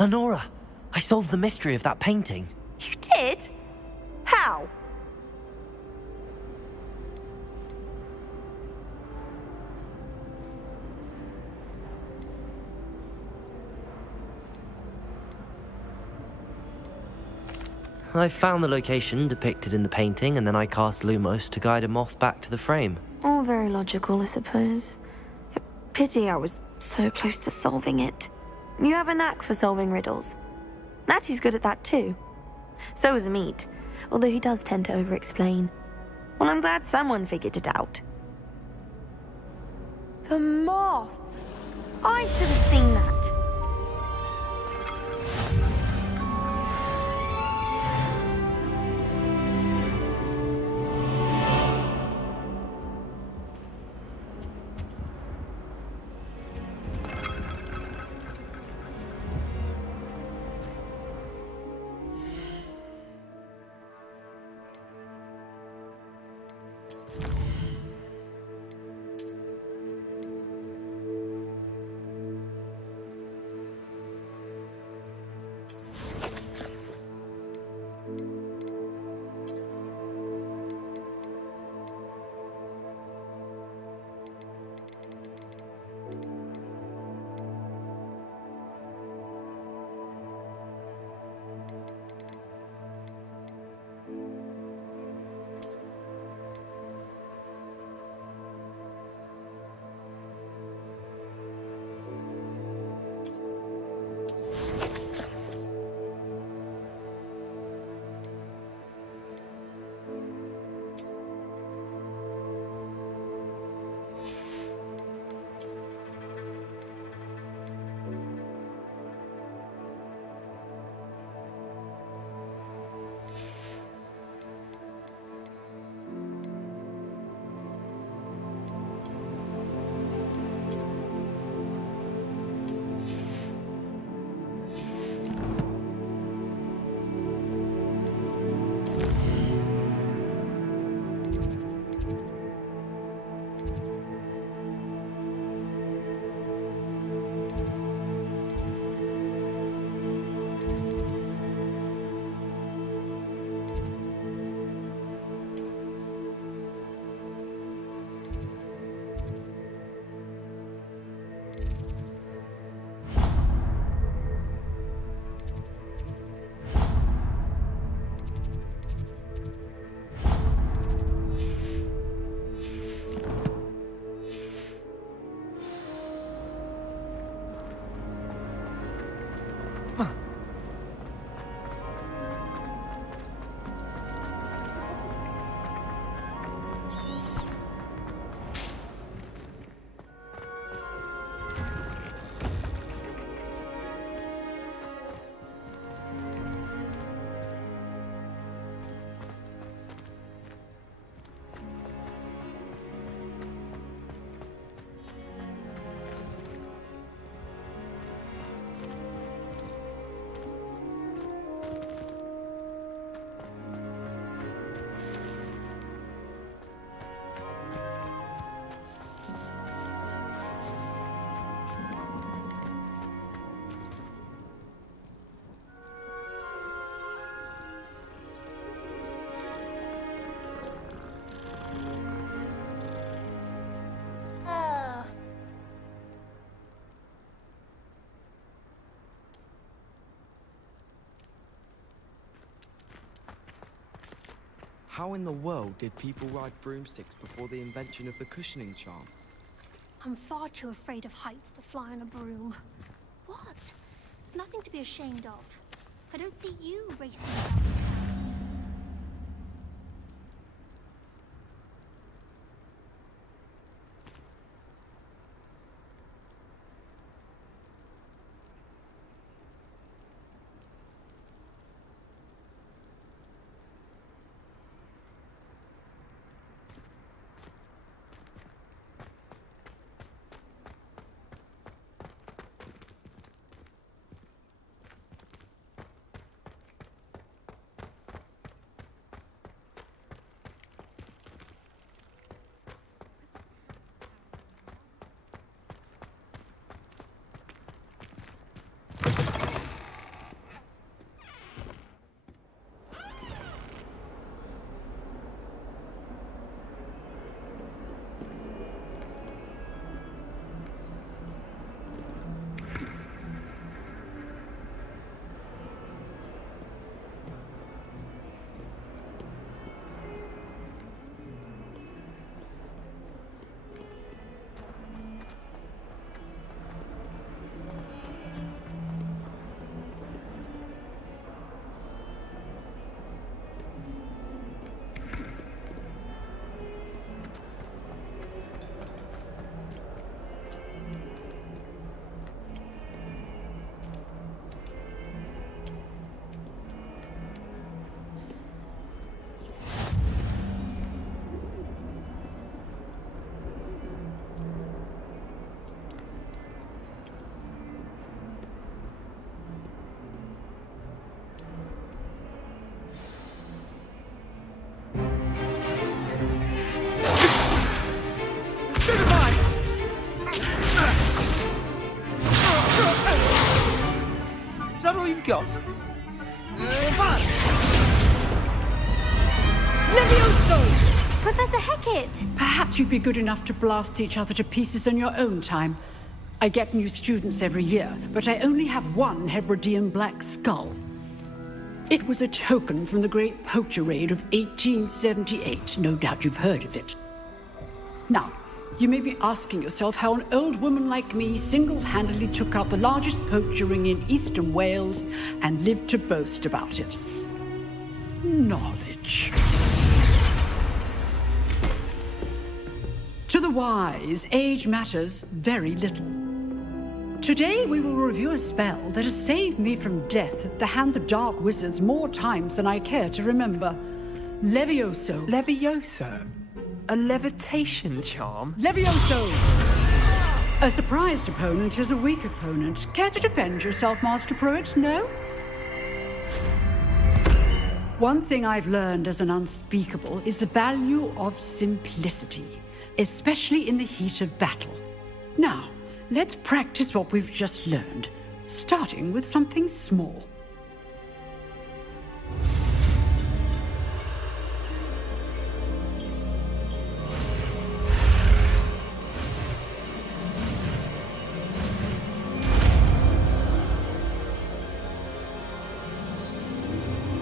Lenora, I solved the mystery of that painting. You did? How? I found the location depicted in the painting, and then I cast Lumos to guide a moth back to the frame. All very logical, I suppose. Pity I was so close to solving it. You have a knack for solving riddles. Natty's good at that too. So is Meat, although he does tend to over-explain. Well, I'm glad someone figured it out. The moth! I should have seen that. How in the world did people ride broomsticks before the invention of the cushioning charm? I'm far too afraid of heights to fly on a broom. What? It's nothing to be ashamed of. I don't see you racing around. got? Levioso! Professor Hecat! Perhaps you'd be good enough to blast each other to pieces in your own time. I get new students every year, but I only have one Hebridean black skull. It was a token from the Great Poacher Raid of 1878. No doubt you've heard of it. Now, you may be asking yourself how an old woman like me single-handedly took out the largest poacher ring in eastern Wales and lived to boast about it. Knowledge. To the wise, age matters very little. Today we will review a spell that has saved me from death at the hands of dark wizards more times than I care to remember. Levioso. Levioso? A levitation charm? Levioso! A surprised opponent is a weak opponent. Care to defend yourself, Master Pruitt? No? One thing I've learned as an unspeakable is the value of simplicity, especially in the heat of battle. Now, let's practice what we've just learned, starting with something small.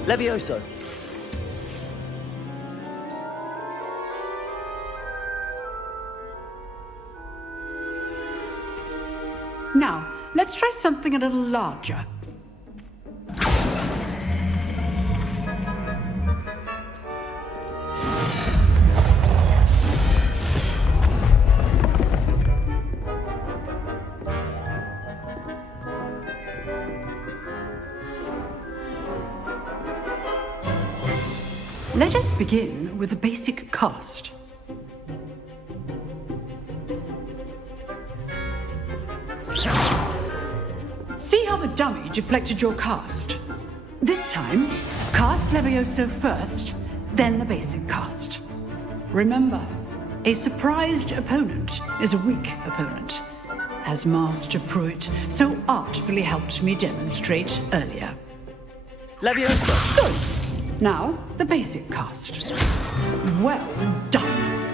Levioso. Now, let's try something a little larger. Let us begin with the basic cast. See how the dummy deflected your cast? This time, cast Levioso first, then the basic cast. Remember, a surprised opponent is a weak opponent, as Master Pruitt so artfully helped me demonstrate earlier. Levioso! Good! Now, the basic cast. Well done!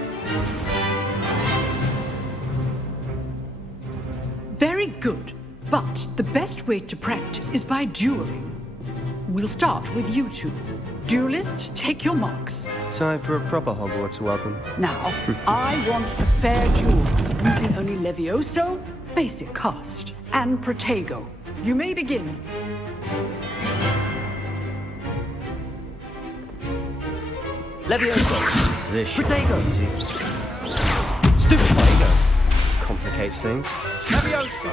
Very good. But the best way to practice is by dueling. We'll start with you two. Duelists, take your marks. Time for a proper Hogwarts welcome. Now, I want a fair duel, using only Levioso, basic cast, and Protego. You may begin. Levioso. This should Protego. be easy. Stupid Protego. Complicates things. Levioso.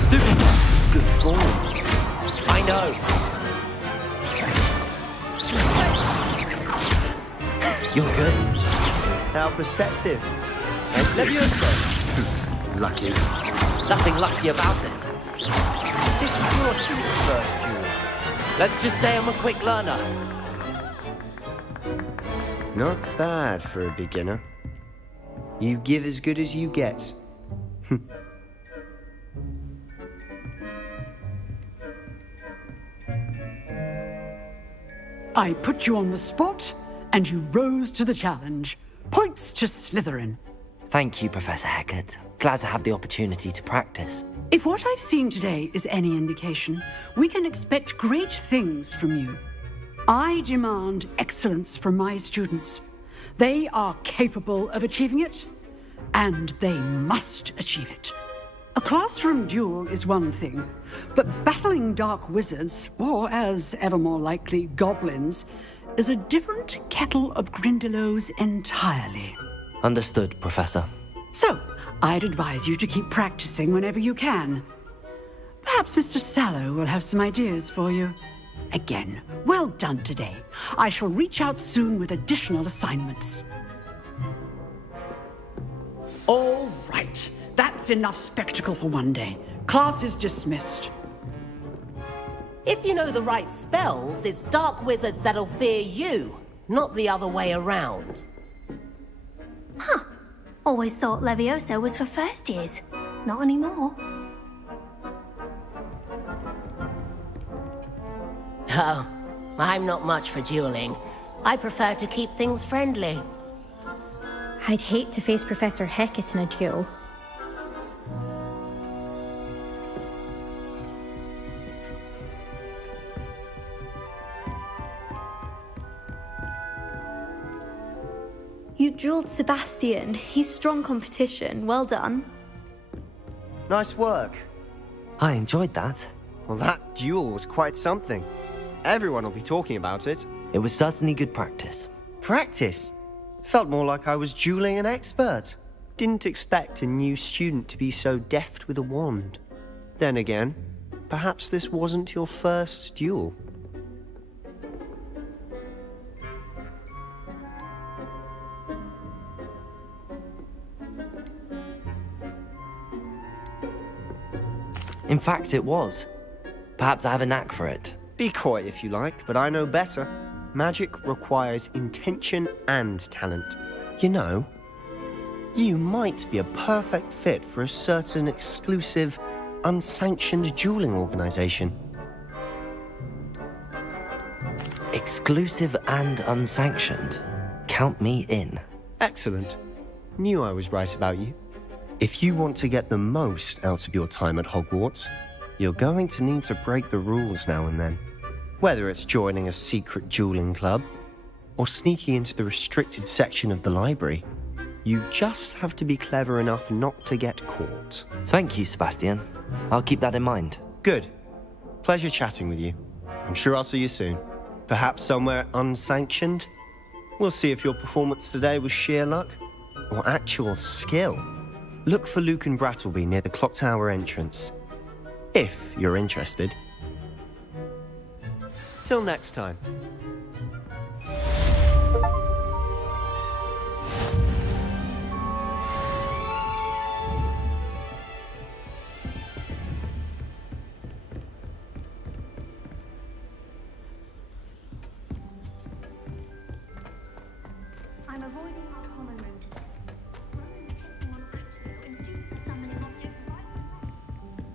Stupid. Good form. I know. You're good. How perceptive. Levioso. Lucky. Nothing lucky about it. This is your first duel. Let's just say I'm a quick learner. Not bad for a beginner. You give as good as you get. I put you on the spot, and you rose to the challenge. Points to Slytherin. Thank you, Professor Hecat. Glad to have the opportunity to practice. If what I've seen today is any indication, we can expect great things from you. I demand excellence from my students. They are capable of achieving it, and they must achieve it. A classroom duel is one thing, but battling dark wizards, or as ever more likely, goblins, is a different kettle of Grindylows entirely. Understood, Professor. So, I'd advise you to keep practicing whenever you can. Perhaps Mr. Sallow will have some ideas for you. Again, well done today. I shall reach out soon with additional assignments. All right. That's enough spectacle for one day. Class is dismissed. If you know the right spells, it's dark wizards that'll fear you, not the other way around. Huh. Always thought Levioso was for first years. Not anymore. Oh, I'm not much for dueling. I prefer to keep things friendly. I'd hate to face Professor Hecat in a duel. You dueled Sebastian. He's strong competition. Well done. Nice work. I enjoyed that. Well, that duel was quite something. Everyone will be talking about it. It was certainly good practice. Practice? Felt more like I was dueling an expert. Didn't expect a new student to be so deft with a wand. Then again, perhaps this wasn't your first duel. In fact, it was. Perhaps I have a knack for it. Be coy if you like, but I know better. Magic requires intention and talent. You know, you might be a perfect fit for a certain exclusive, unsanctioned dueling organization. Exclusive and unsanctioned. Count me in. Excellent. Knew I was right about you. If you want to get the most out of your time at Hogwarts, you're going to need to break the rules now and then. Whether it's joining a secret dueling club, or sneaking into the restricted section of the library, you just have to be clever enough not to get caught. Thank you, Sebastian. I'll keep that in mind. Good. Pleasure chatting with you. I'm sure I'll see you soon. Perhaps somewhere unsanctioned? We'll see if your performance today was sheer luck, or actual skill. Look for Luke and Brattleby near the clock tower entrance, if you're interested. Till next time. I'm avoiding our common room today. Ronan is testing on Accio, and students are summoning objects right and left.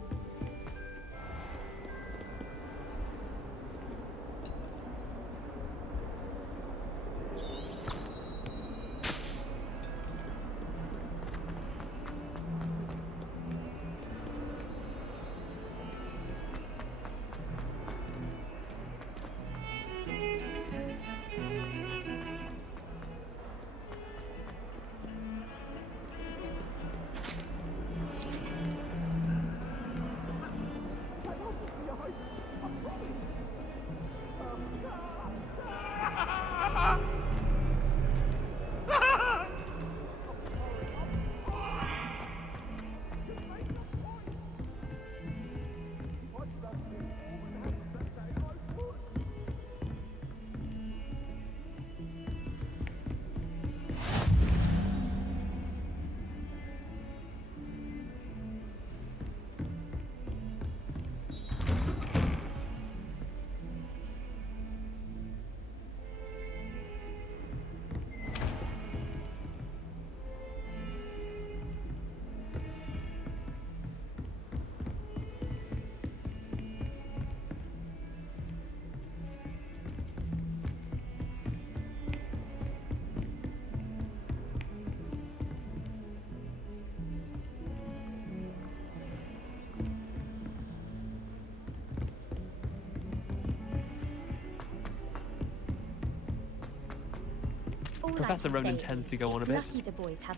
Professor Ronan tends to go on a bit.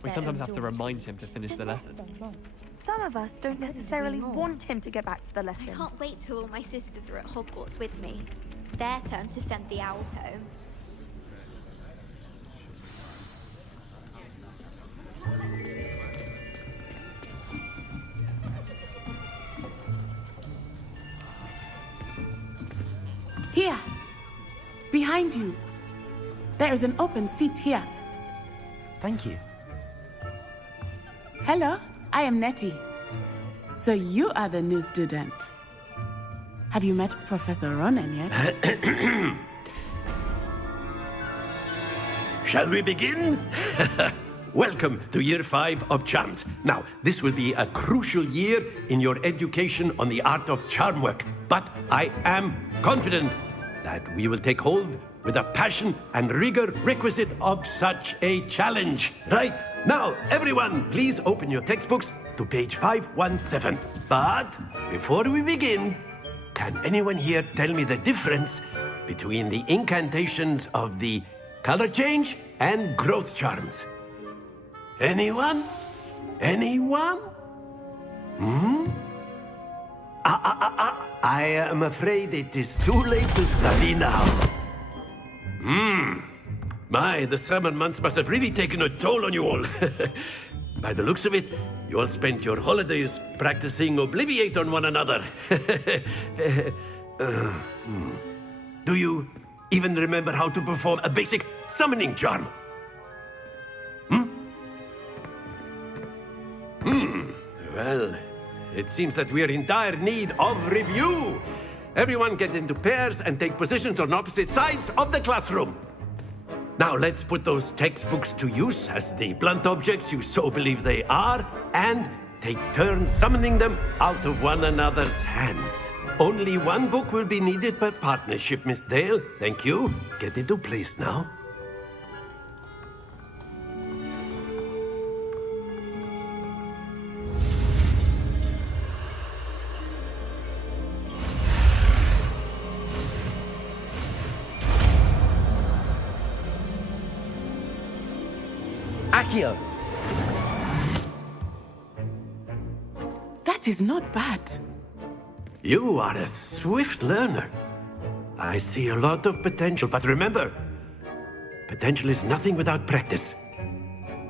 We sometimes have to remind him to finish the lesson. Some of us don't necessarily want him to get back to the lesson. I can't wait till all my sisters are at Hogwarts with me. Their turn to send the owls home. Here, behind you. There is an open seat here. Thank you. Hello, I am Nettie. So you are the new student. Have you met Professor Ronan yet? Shall we begin? Welcome to Year 5 of Charms. Now, this will be a crucial year in your education on the art of charm work, but I am confident that we will take hold with the passion and rigor requisite of such a challenge. Right, now, everyone, please open your textbooks to page 517. But before we begin, can anyone here tell me the difference between the incantations of the color change and growth charms? Anyone? Anyone? I am afraid it is too late to study now. My, the summer months must have really taken a toll on you all. By the looks of it, you all spent your holidays practicing Obliviate on one another. Do you even remember how to perform a basic summoning charm? Well, it seems that we are in dire need of review. Everyone get into pairs and take positions on opposite sides of the classroom. Now let's put those textbooks to use as the blunt objects you so believe they are, and take turns summoning them out of one another's hands. Only one book will be needed per partnership, Miss Dale. Thank you. Get into place now. Accio! That is not bad. You are a swift learner. I see a lot of potential, but remember, potential is nothing without practice.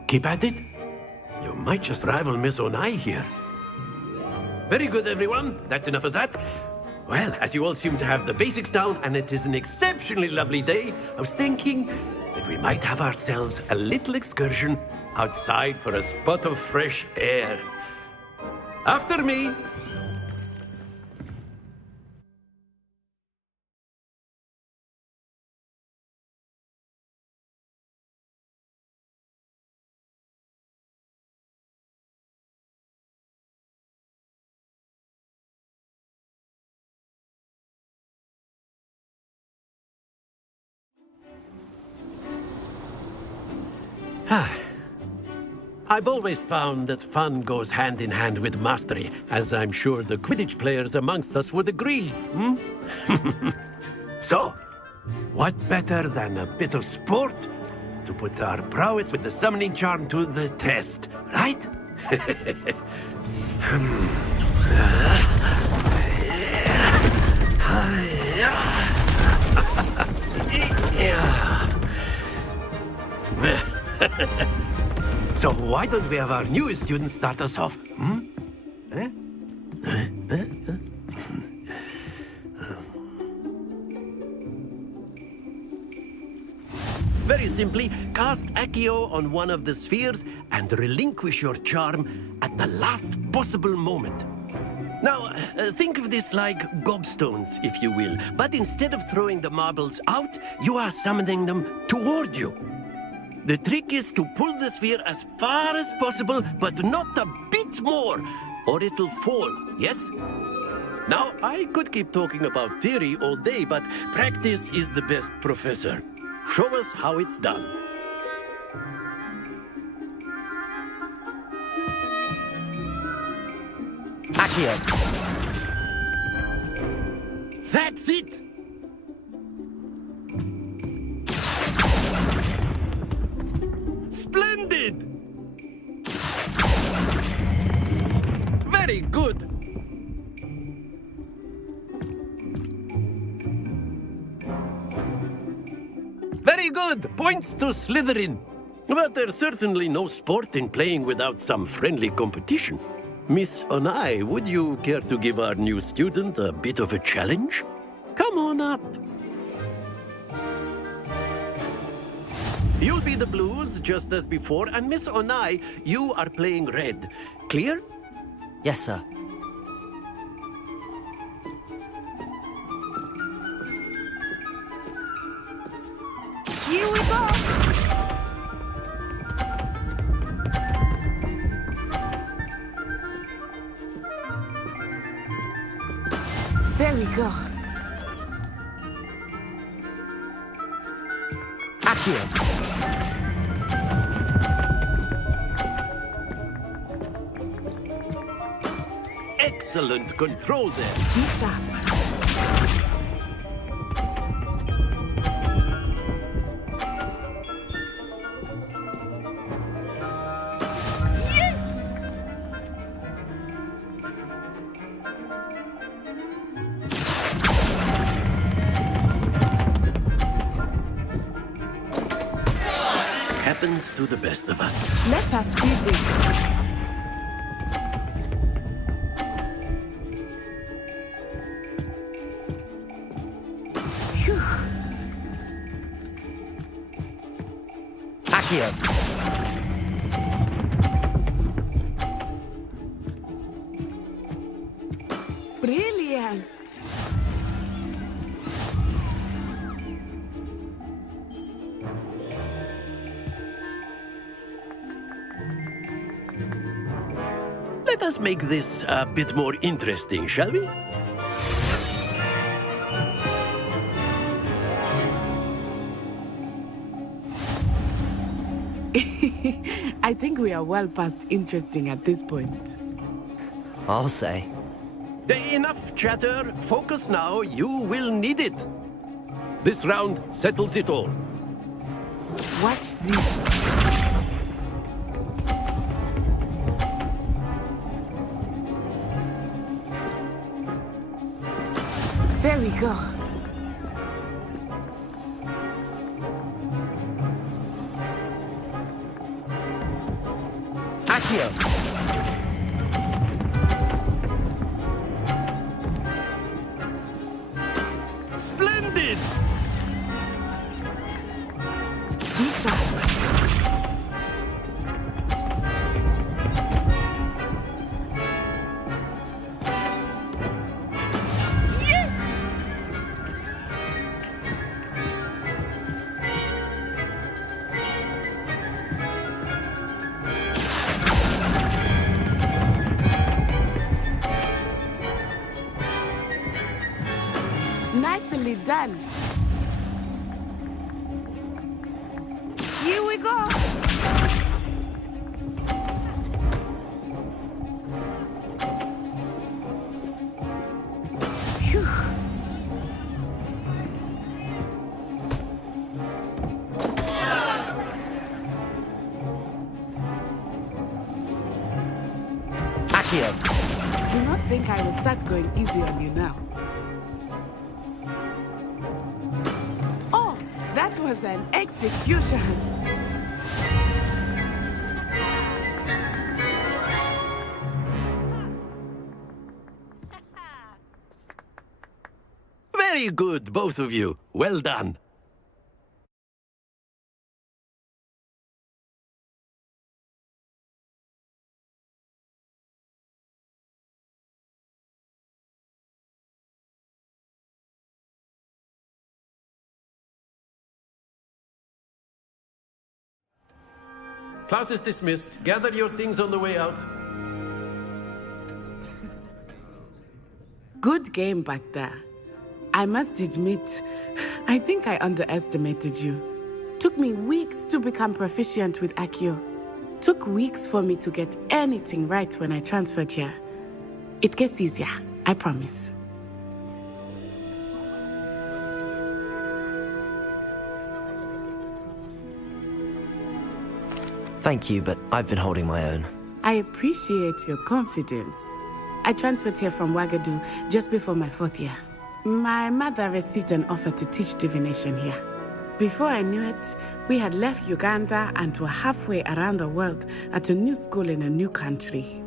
Keep at it. You might just rival Miss Onai here. Very good, everyone. That's enough of that. Well, as you all seem to have the basics down, and it is an exceptionally lovely day, I was thinking that we might have ourselves a little excursion outside for a spot of fresh air. After me. I've always found that fun goes hand in hand with mastery, as I'm sure the Quidditch players amongst us would agree. So, what better than a bit of sport to put our prowess with the summoning charm to the test, right? So why don't we have our newest student start us off? Very simply, cast Accio on one of the spheres and relinquish your charm at the last possible moment. Now, think of this like gobstones, if you will, but instead of throwing the marbles out, you are summoning them toward you. The trick is to pull the sphere as far as possible, but not a bit more, or it'll fall, yes? Now, I could keep talking about theory all day, but practice is the best professor. Show us how it's done. Accio! That's it! Splendid! Very good! Very good! Points to Slytherin. But there's certainly no sport in playing without some friendly competition. Miss Onai, would you care to give our new student a bit of a challenge? Come on up. You'll be the blues, just as before, and Miss Onai, you are playing red. Clear? Yes, sir. Here we go! There we go. Excellent control there. Be sharp. Happens to the best of us. Let us see this. Accio. Brilliant. Let us make this a bit more interesting, shall we? I think we are well past interesting at this point. I'll say. Enough chatter. Focus now. You will need it. This round settles it all. Watch this. There we go. Accio. Splendid! Be sharp. Nicely done. Here we go. Phew. Accio. Do not think I will start going easy on you now. Oh, that was an execution. Very good, both of you. Well done. Class is dismissed. Gather your things on the way out. Good game back there. I must admit, I think I underestimated you. Took me weeks to become proficient with Accio. Took weeks for me to get anything right when I transferred here. It gets easier, I promise. Thank you, but I've been holding my own. I appreciate your confidence. I transferred here from Wagadu just before my 4th year. My mother received an offer to teach divination here. Before I knew it, we had left Uganda and were halfway around the world at a new school in a new country.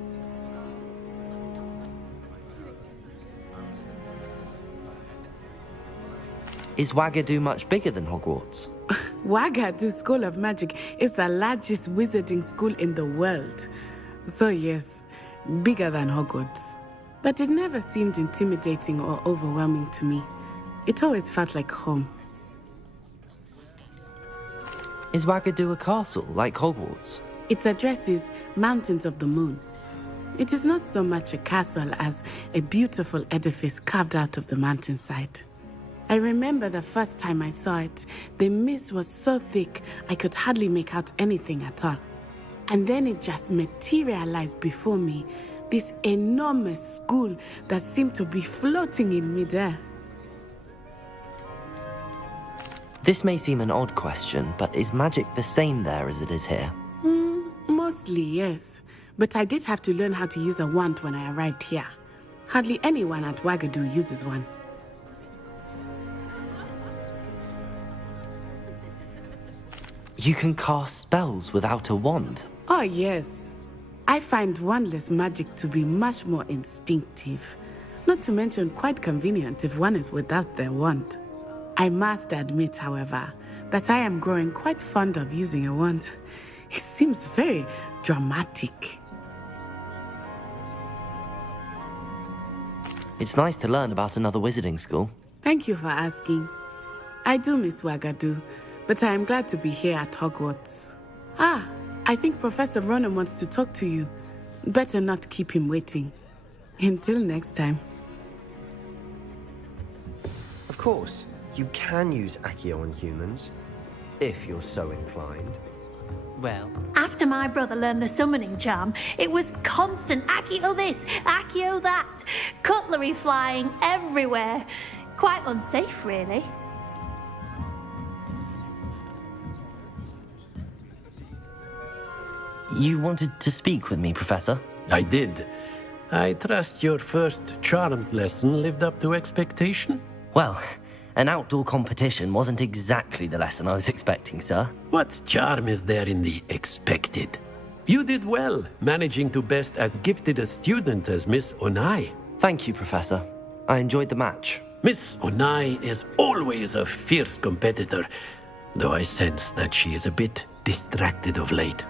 Is Wagadu much bigger than Hogwarts? Wagadu School of Magic is the largest wizarding school in the world. So yes, bigger than Hogwarts. But it never seemed intimidating or overwhelming to me. It always felt like home. Is Wagadu a castle, like Hogwarts? Its address is Mountains of the Moon. It is not so much a castle as a beautiful edifice carved out of the mountainside. I remember the first time I saw it, the mist was so thick I could hardly make out anything at all. And then it just materialized before me, this enormous school that seemed to be floating in midair. This may seem an odd question, but is magic the same there as it is here? Mostly, yes. But I did have to learn how to use a wand when I arrived here. Hardly anyone at Wagadu uses one. You can cast spells without a wand? Oh, yes. I find wandless magic to be much more instinctive. Not to mention quite convenient if one is without their wand. I must admit, however, that I am growing quite fond of using a wand. It seems very dramatic. It's nice to learn about another wizarding school. Thank you for asking. I do miss Wagadu, but I am glad to be here at Hogwarts. Ah, I think Professor Ronan wants to talk to you. Better not keep him waiting. Until next time. Of course, you can use Accio on humans, if you're so inclined. Well, After my brother learned the summoning charm, it was constant Accio this, Accio that, cutlery flying everywhere. Quite unsafe, really. You wanted to speak with me, Professor? I did. I trust your first charms lesson lived up to expectation? Well, an outdoor competition wasn't exactly the lesson I was expecting, sir. What charm is there in the expected? You did well, managing to best as gifted a student as Miss Onai. Thank you, Professor. I enjoyed the match. Miss Onai is always a fierce competitor, though I sense that she is a bit distracted of late.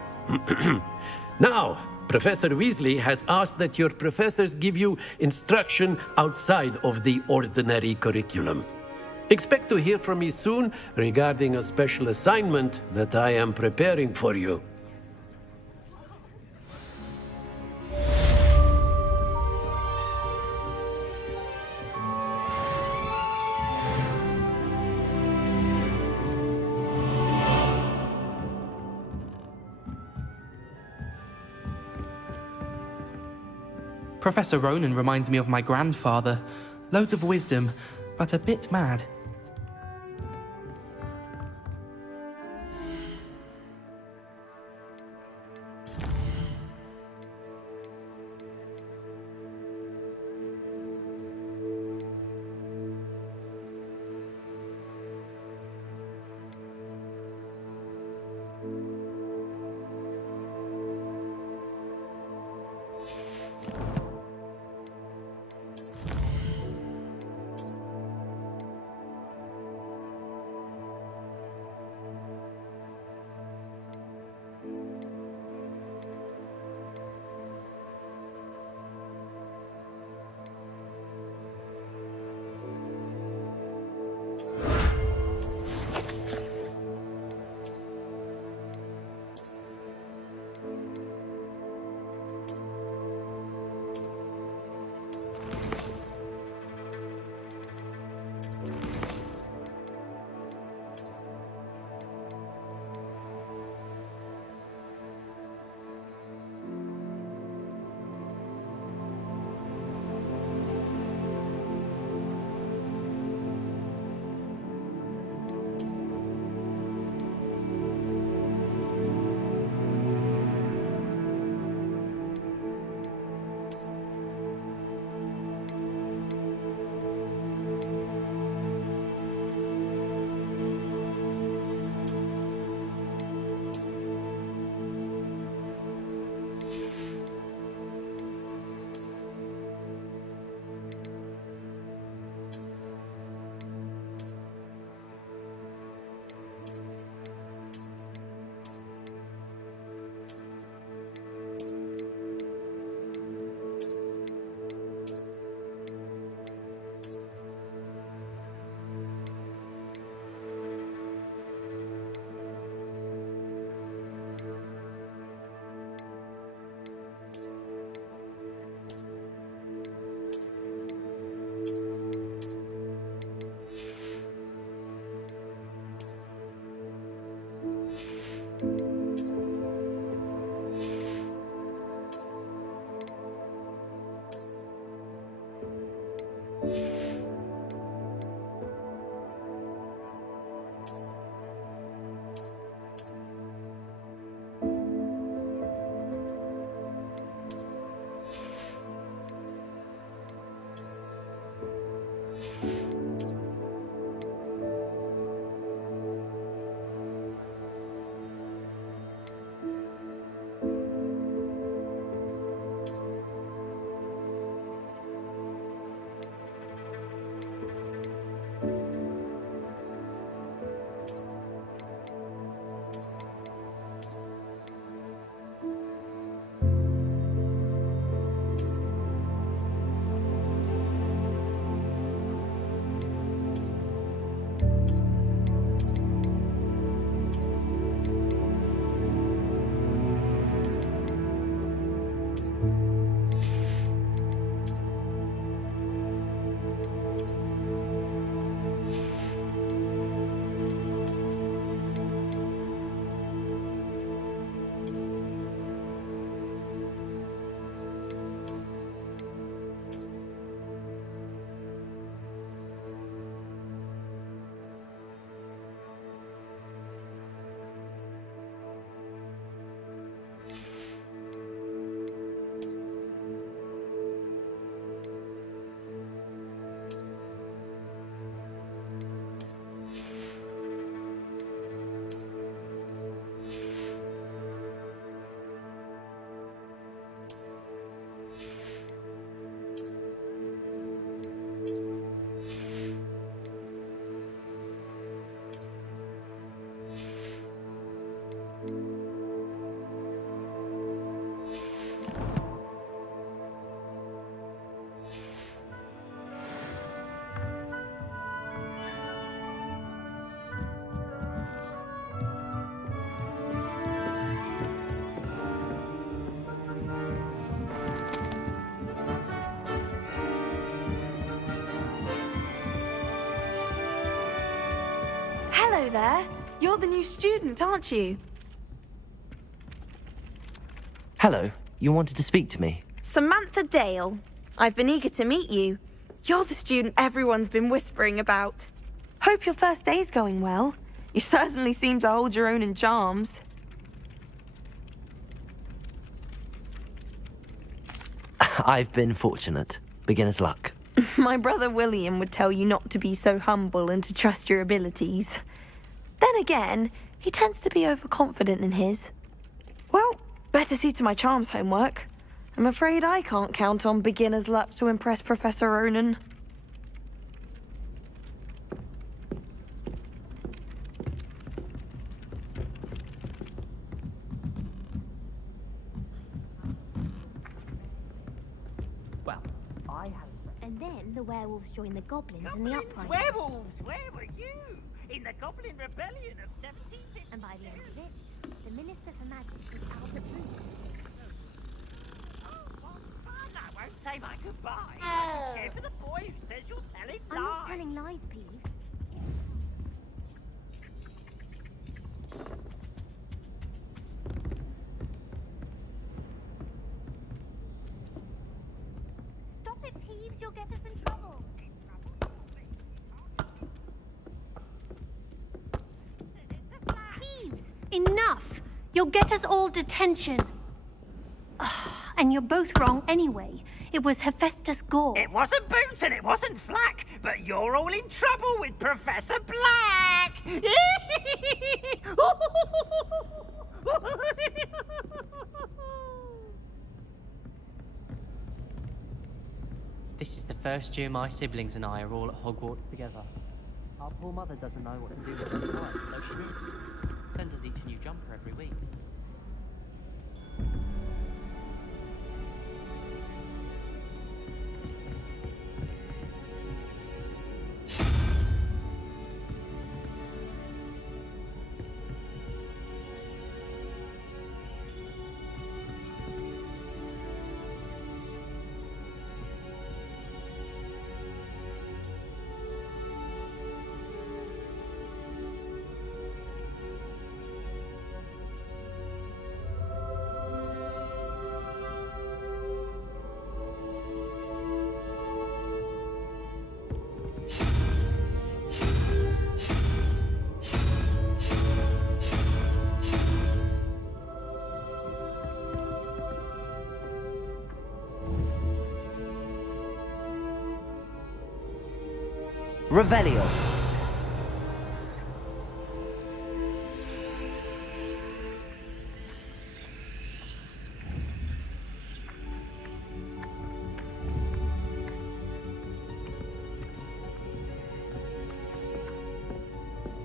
Now, Professor Weasley has asked that your professors give you instruction outside of the ordinary curriculum. Expect to hear from me soon regarding a special assignment that I am preparing for you. Professor Ronan reminds me of my grandfather. Loads of wisdom, but a bit mad. Hello there. You're the new student, aren't you? Hello, you wanted to speak to me? Samantha Dale. I've been eager to meet you. You're the student everyone's been whispering about. Hope your first day's going well. You certainly seem to hold your own in charms. I've been fortunate. Beginner's luck. My brother William would tell you not to be so humble and to trust your abilities. Then again, he tends to be overconfident in his. Well, better see to my charms homework. I'm afraid I can't count on beginner's luck to impress Professor Ronan. Well, I have... And then the werewolves joined the goblins in the uprising. Werewolves! Where were you? In the Goblin Rebellion of 1750. And by the end of it, the Minister for Magic was Albert Booth. I won't say my goodbye. I don't care for the boy who says you're telling lies. I'm not telling lies, Peeves. Stop it, Peeves. You'll get us in trouble. Peeves, Enough! You'll get us all detention. And you're both wrong anyway. It was Hephaestus Gore. It wasn't Boots and it wasn't Flack, but you're all in trouble with Professor Black. This is the first year my siblings and I are all at Hogwarts together. Our poor mother doesn't know what to do with her time, so she needs us. Sends us each a new jumper every week. Revelio.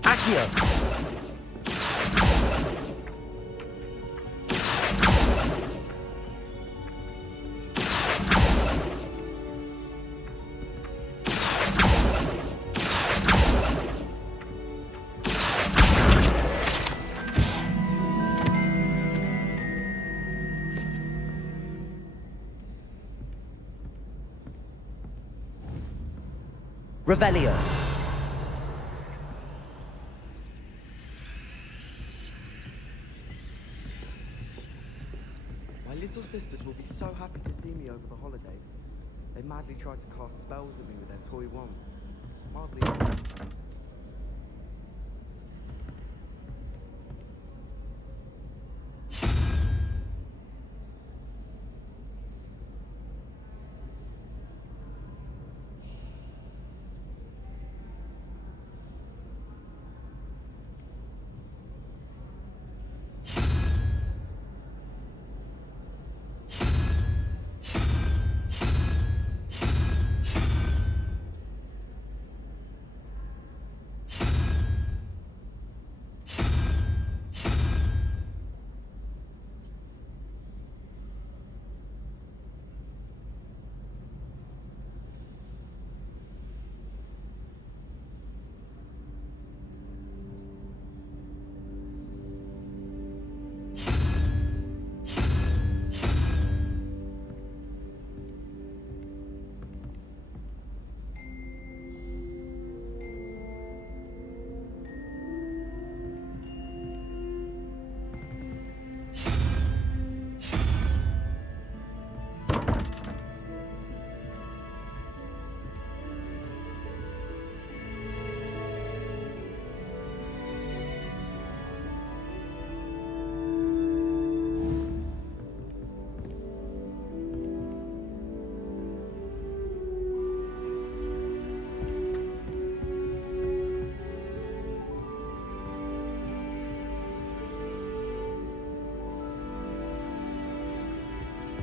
Accio. Revelio. My little sisters will be so happy to see me over the holidays. They madly tried to cast spells at me with their toy wands. Hardly.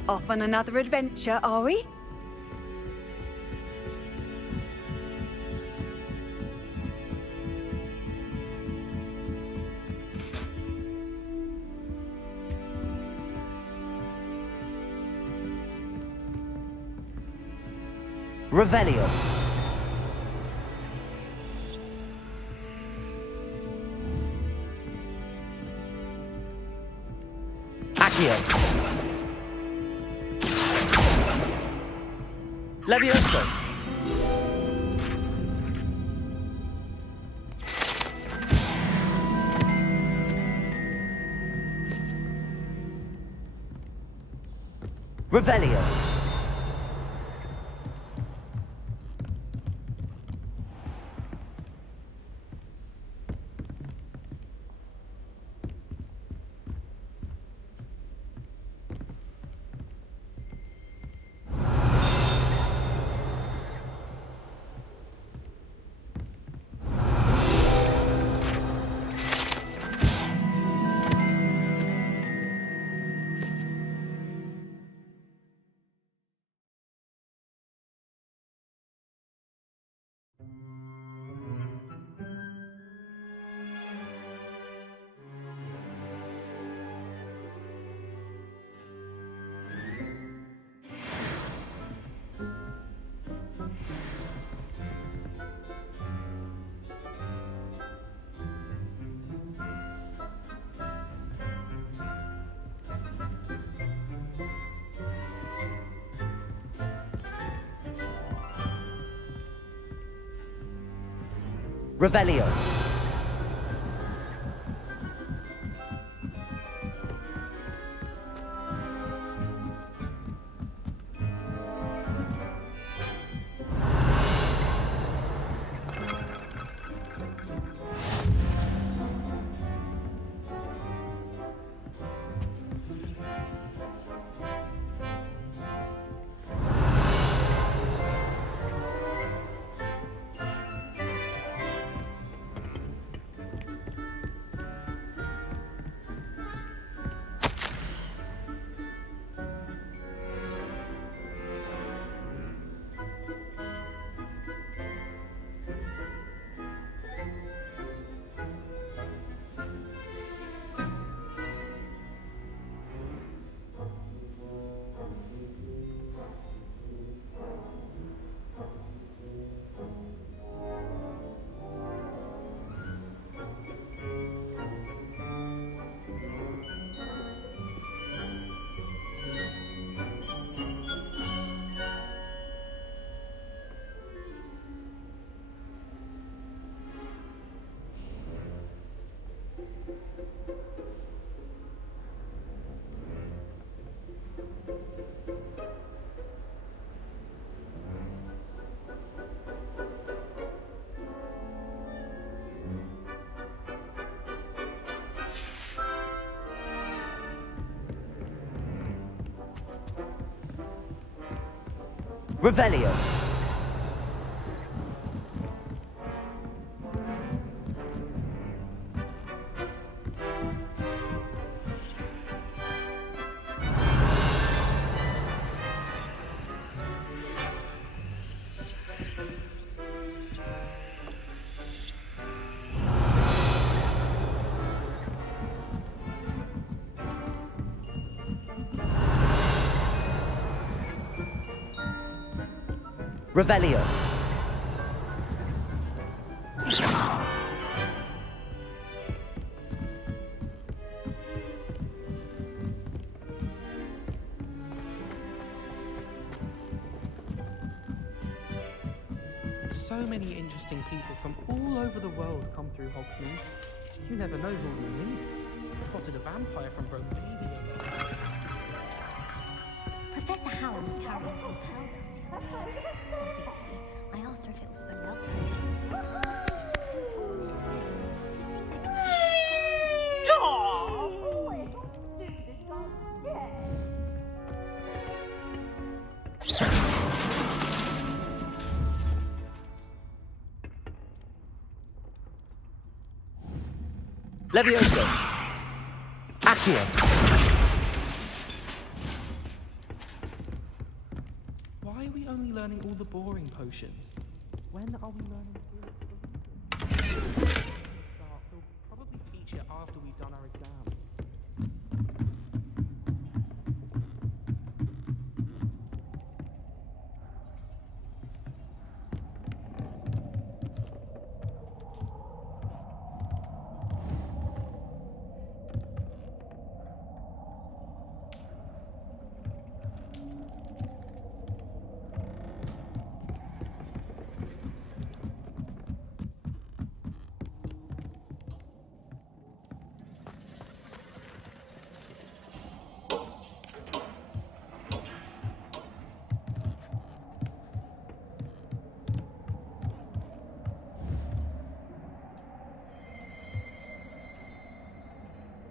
Off on another adventure, are we? Revelio. Accio. Levioso. Revelio. Revelio. Revelio. Revelio. So many interesting people from all over the world come through Hogsmeade. You never know who you'll meet. Spotted a vampire from Romania. Professor Howard was carrying some pearl dust. Obviously, I asked her if it was for love potion. Levioso. Accio. we only learning all the boring potions? When are we learning He'll probably teach it after we've done our exam.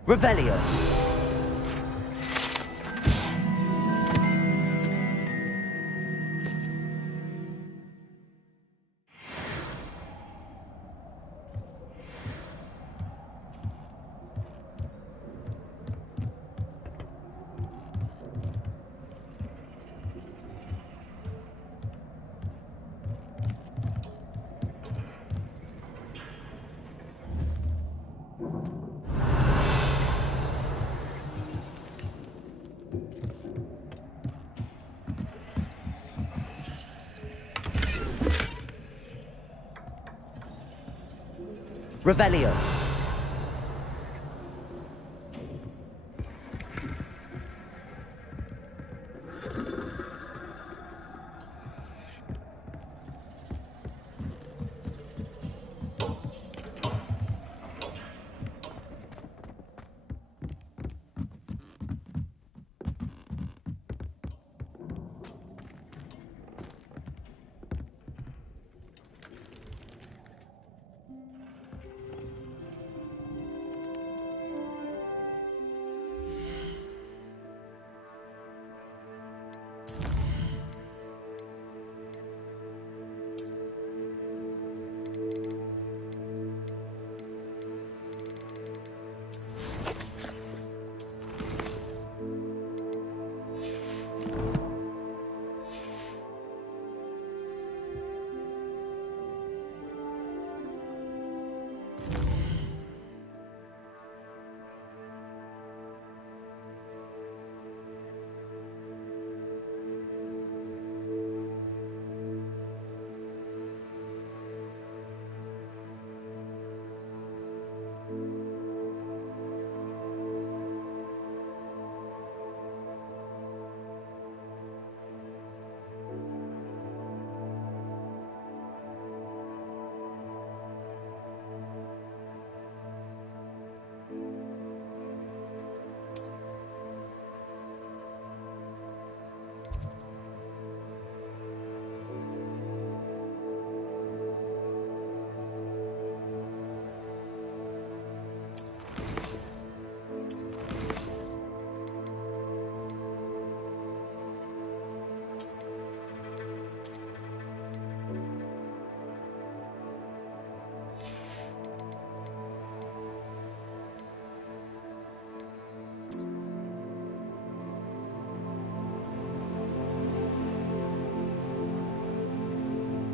Revelio. Revelio.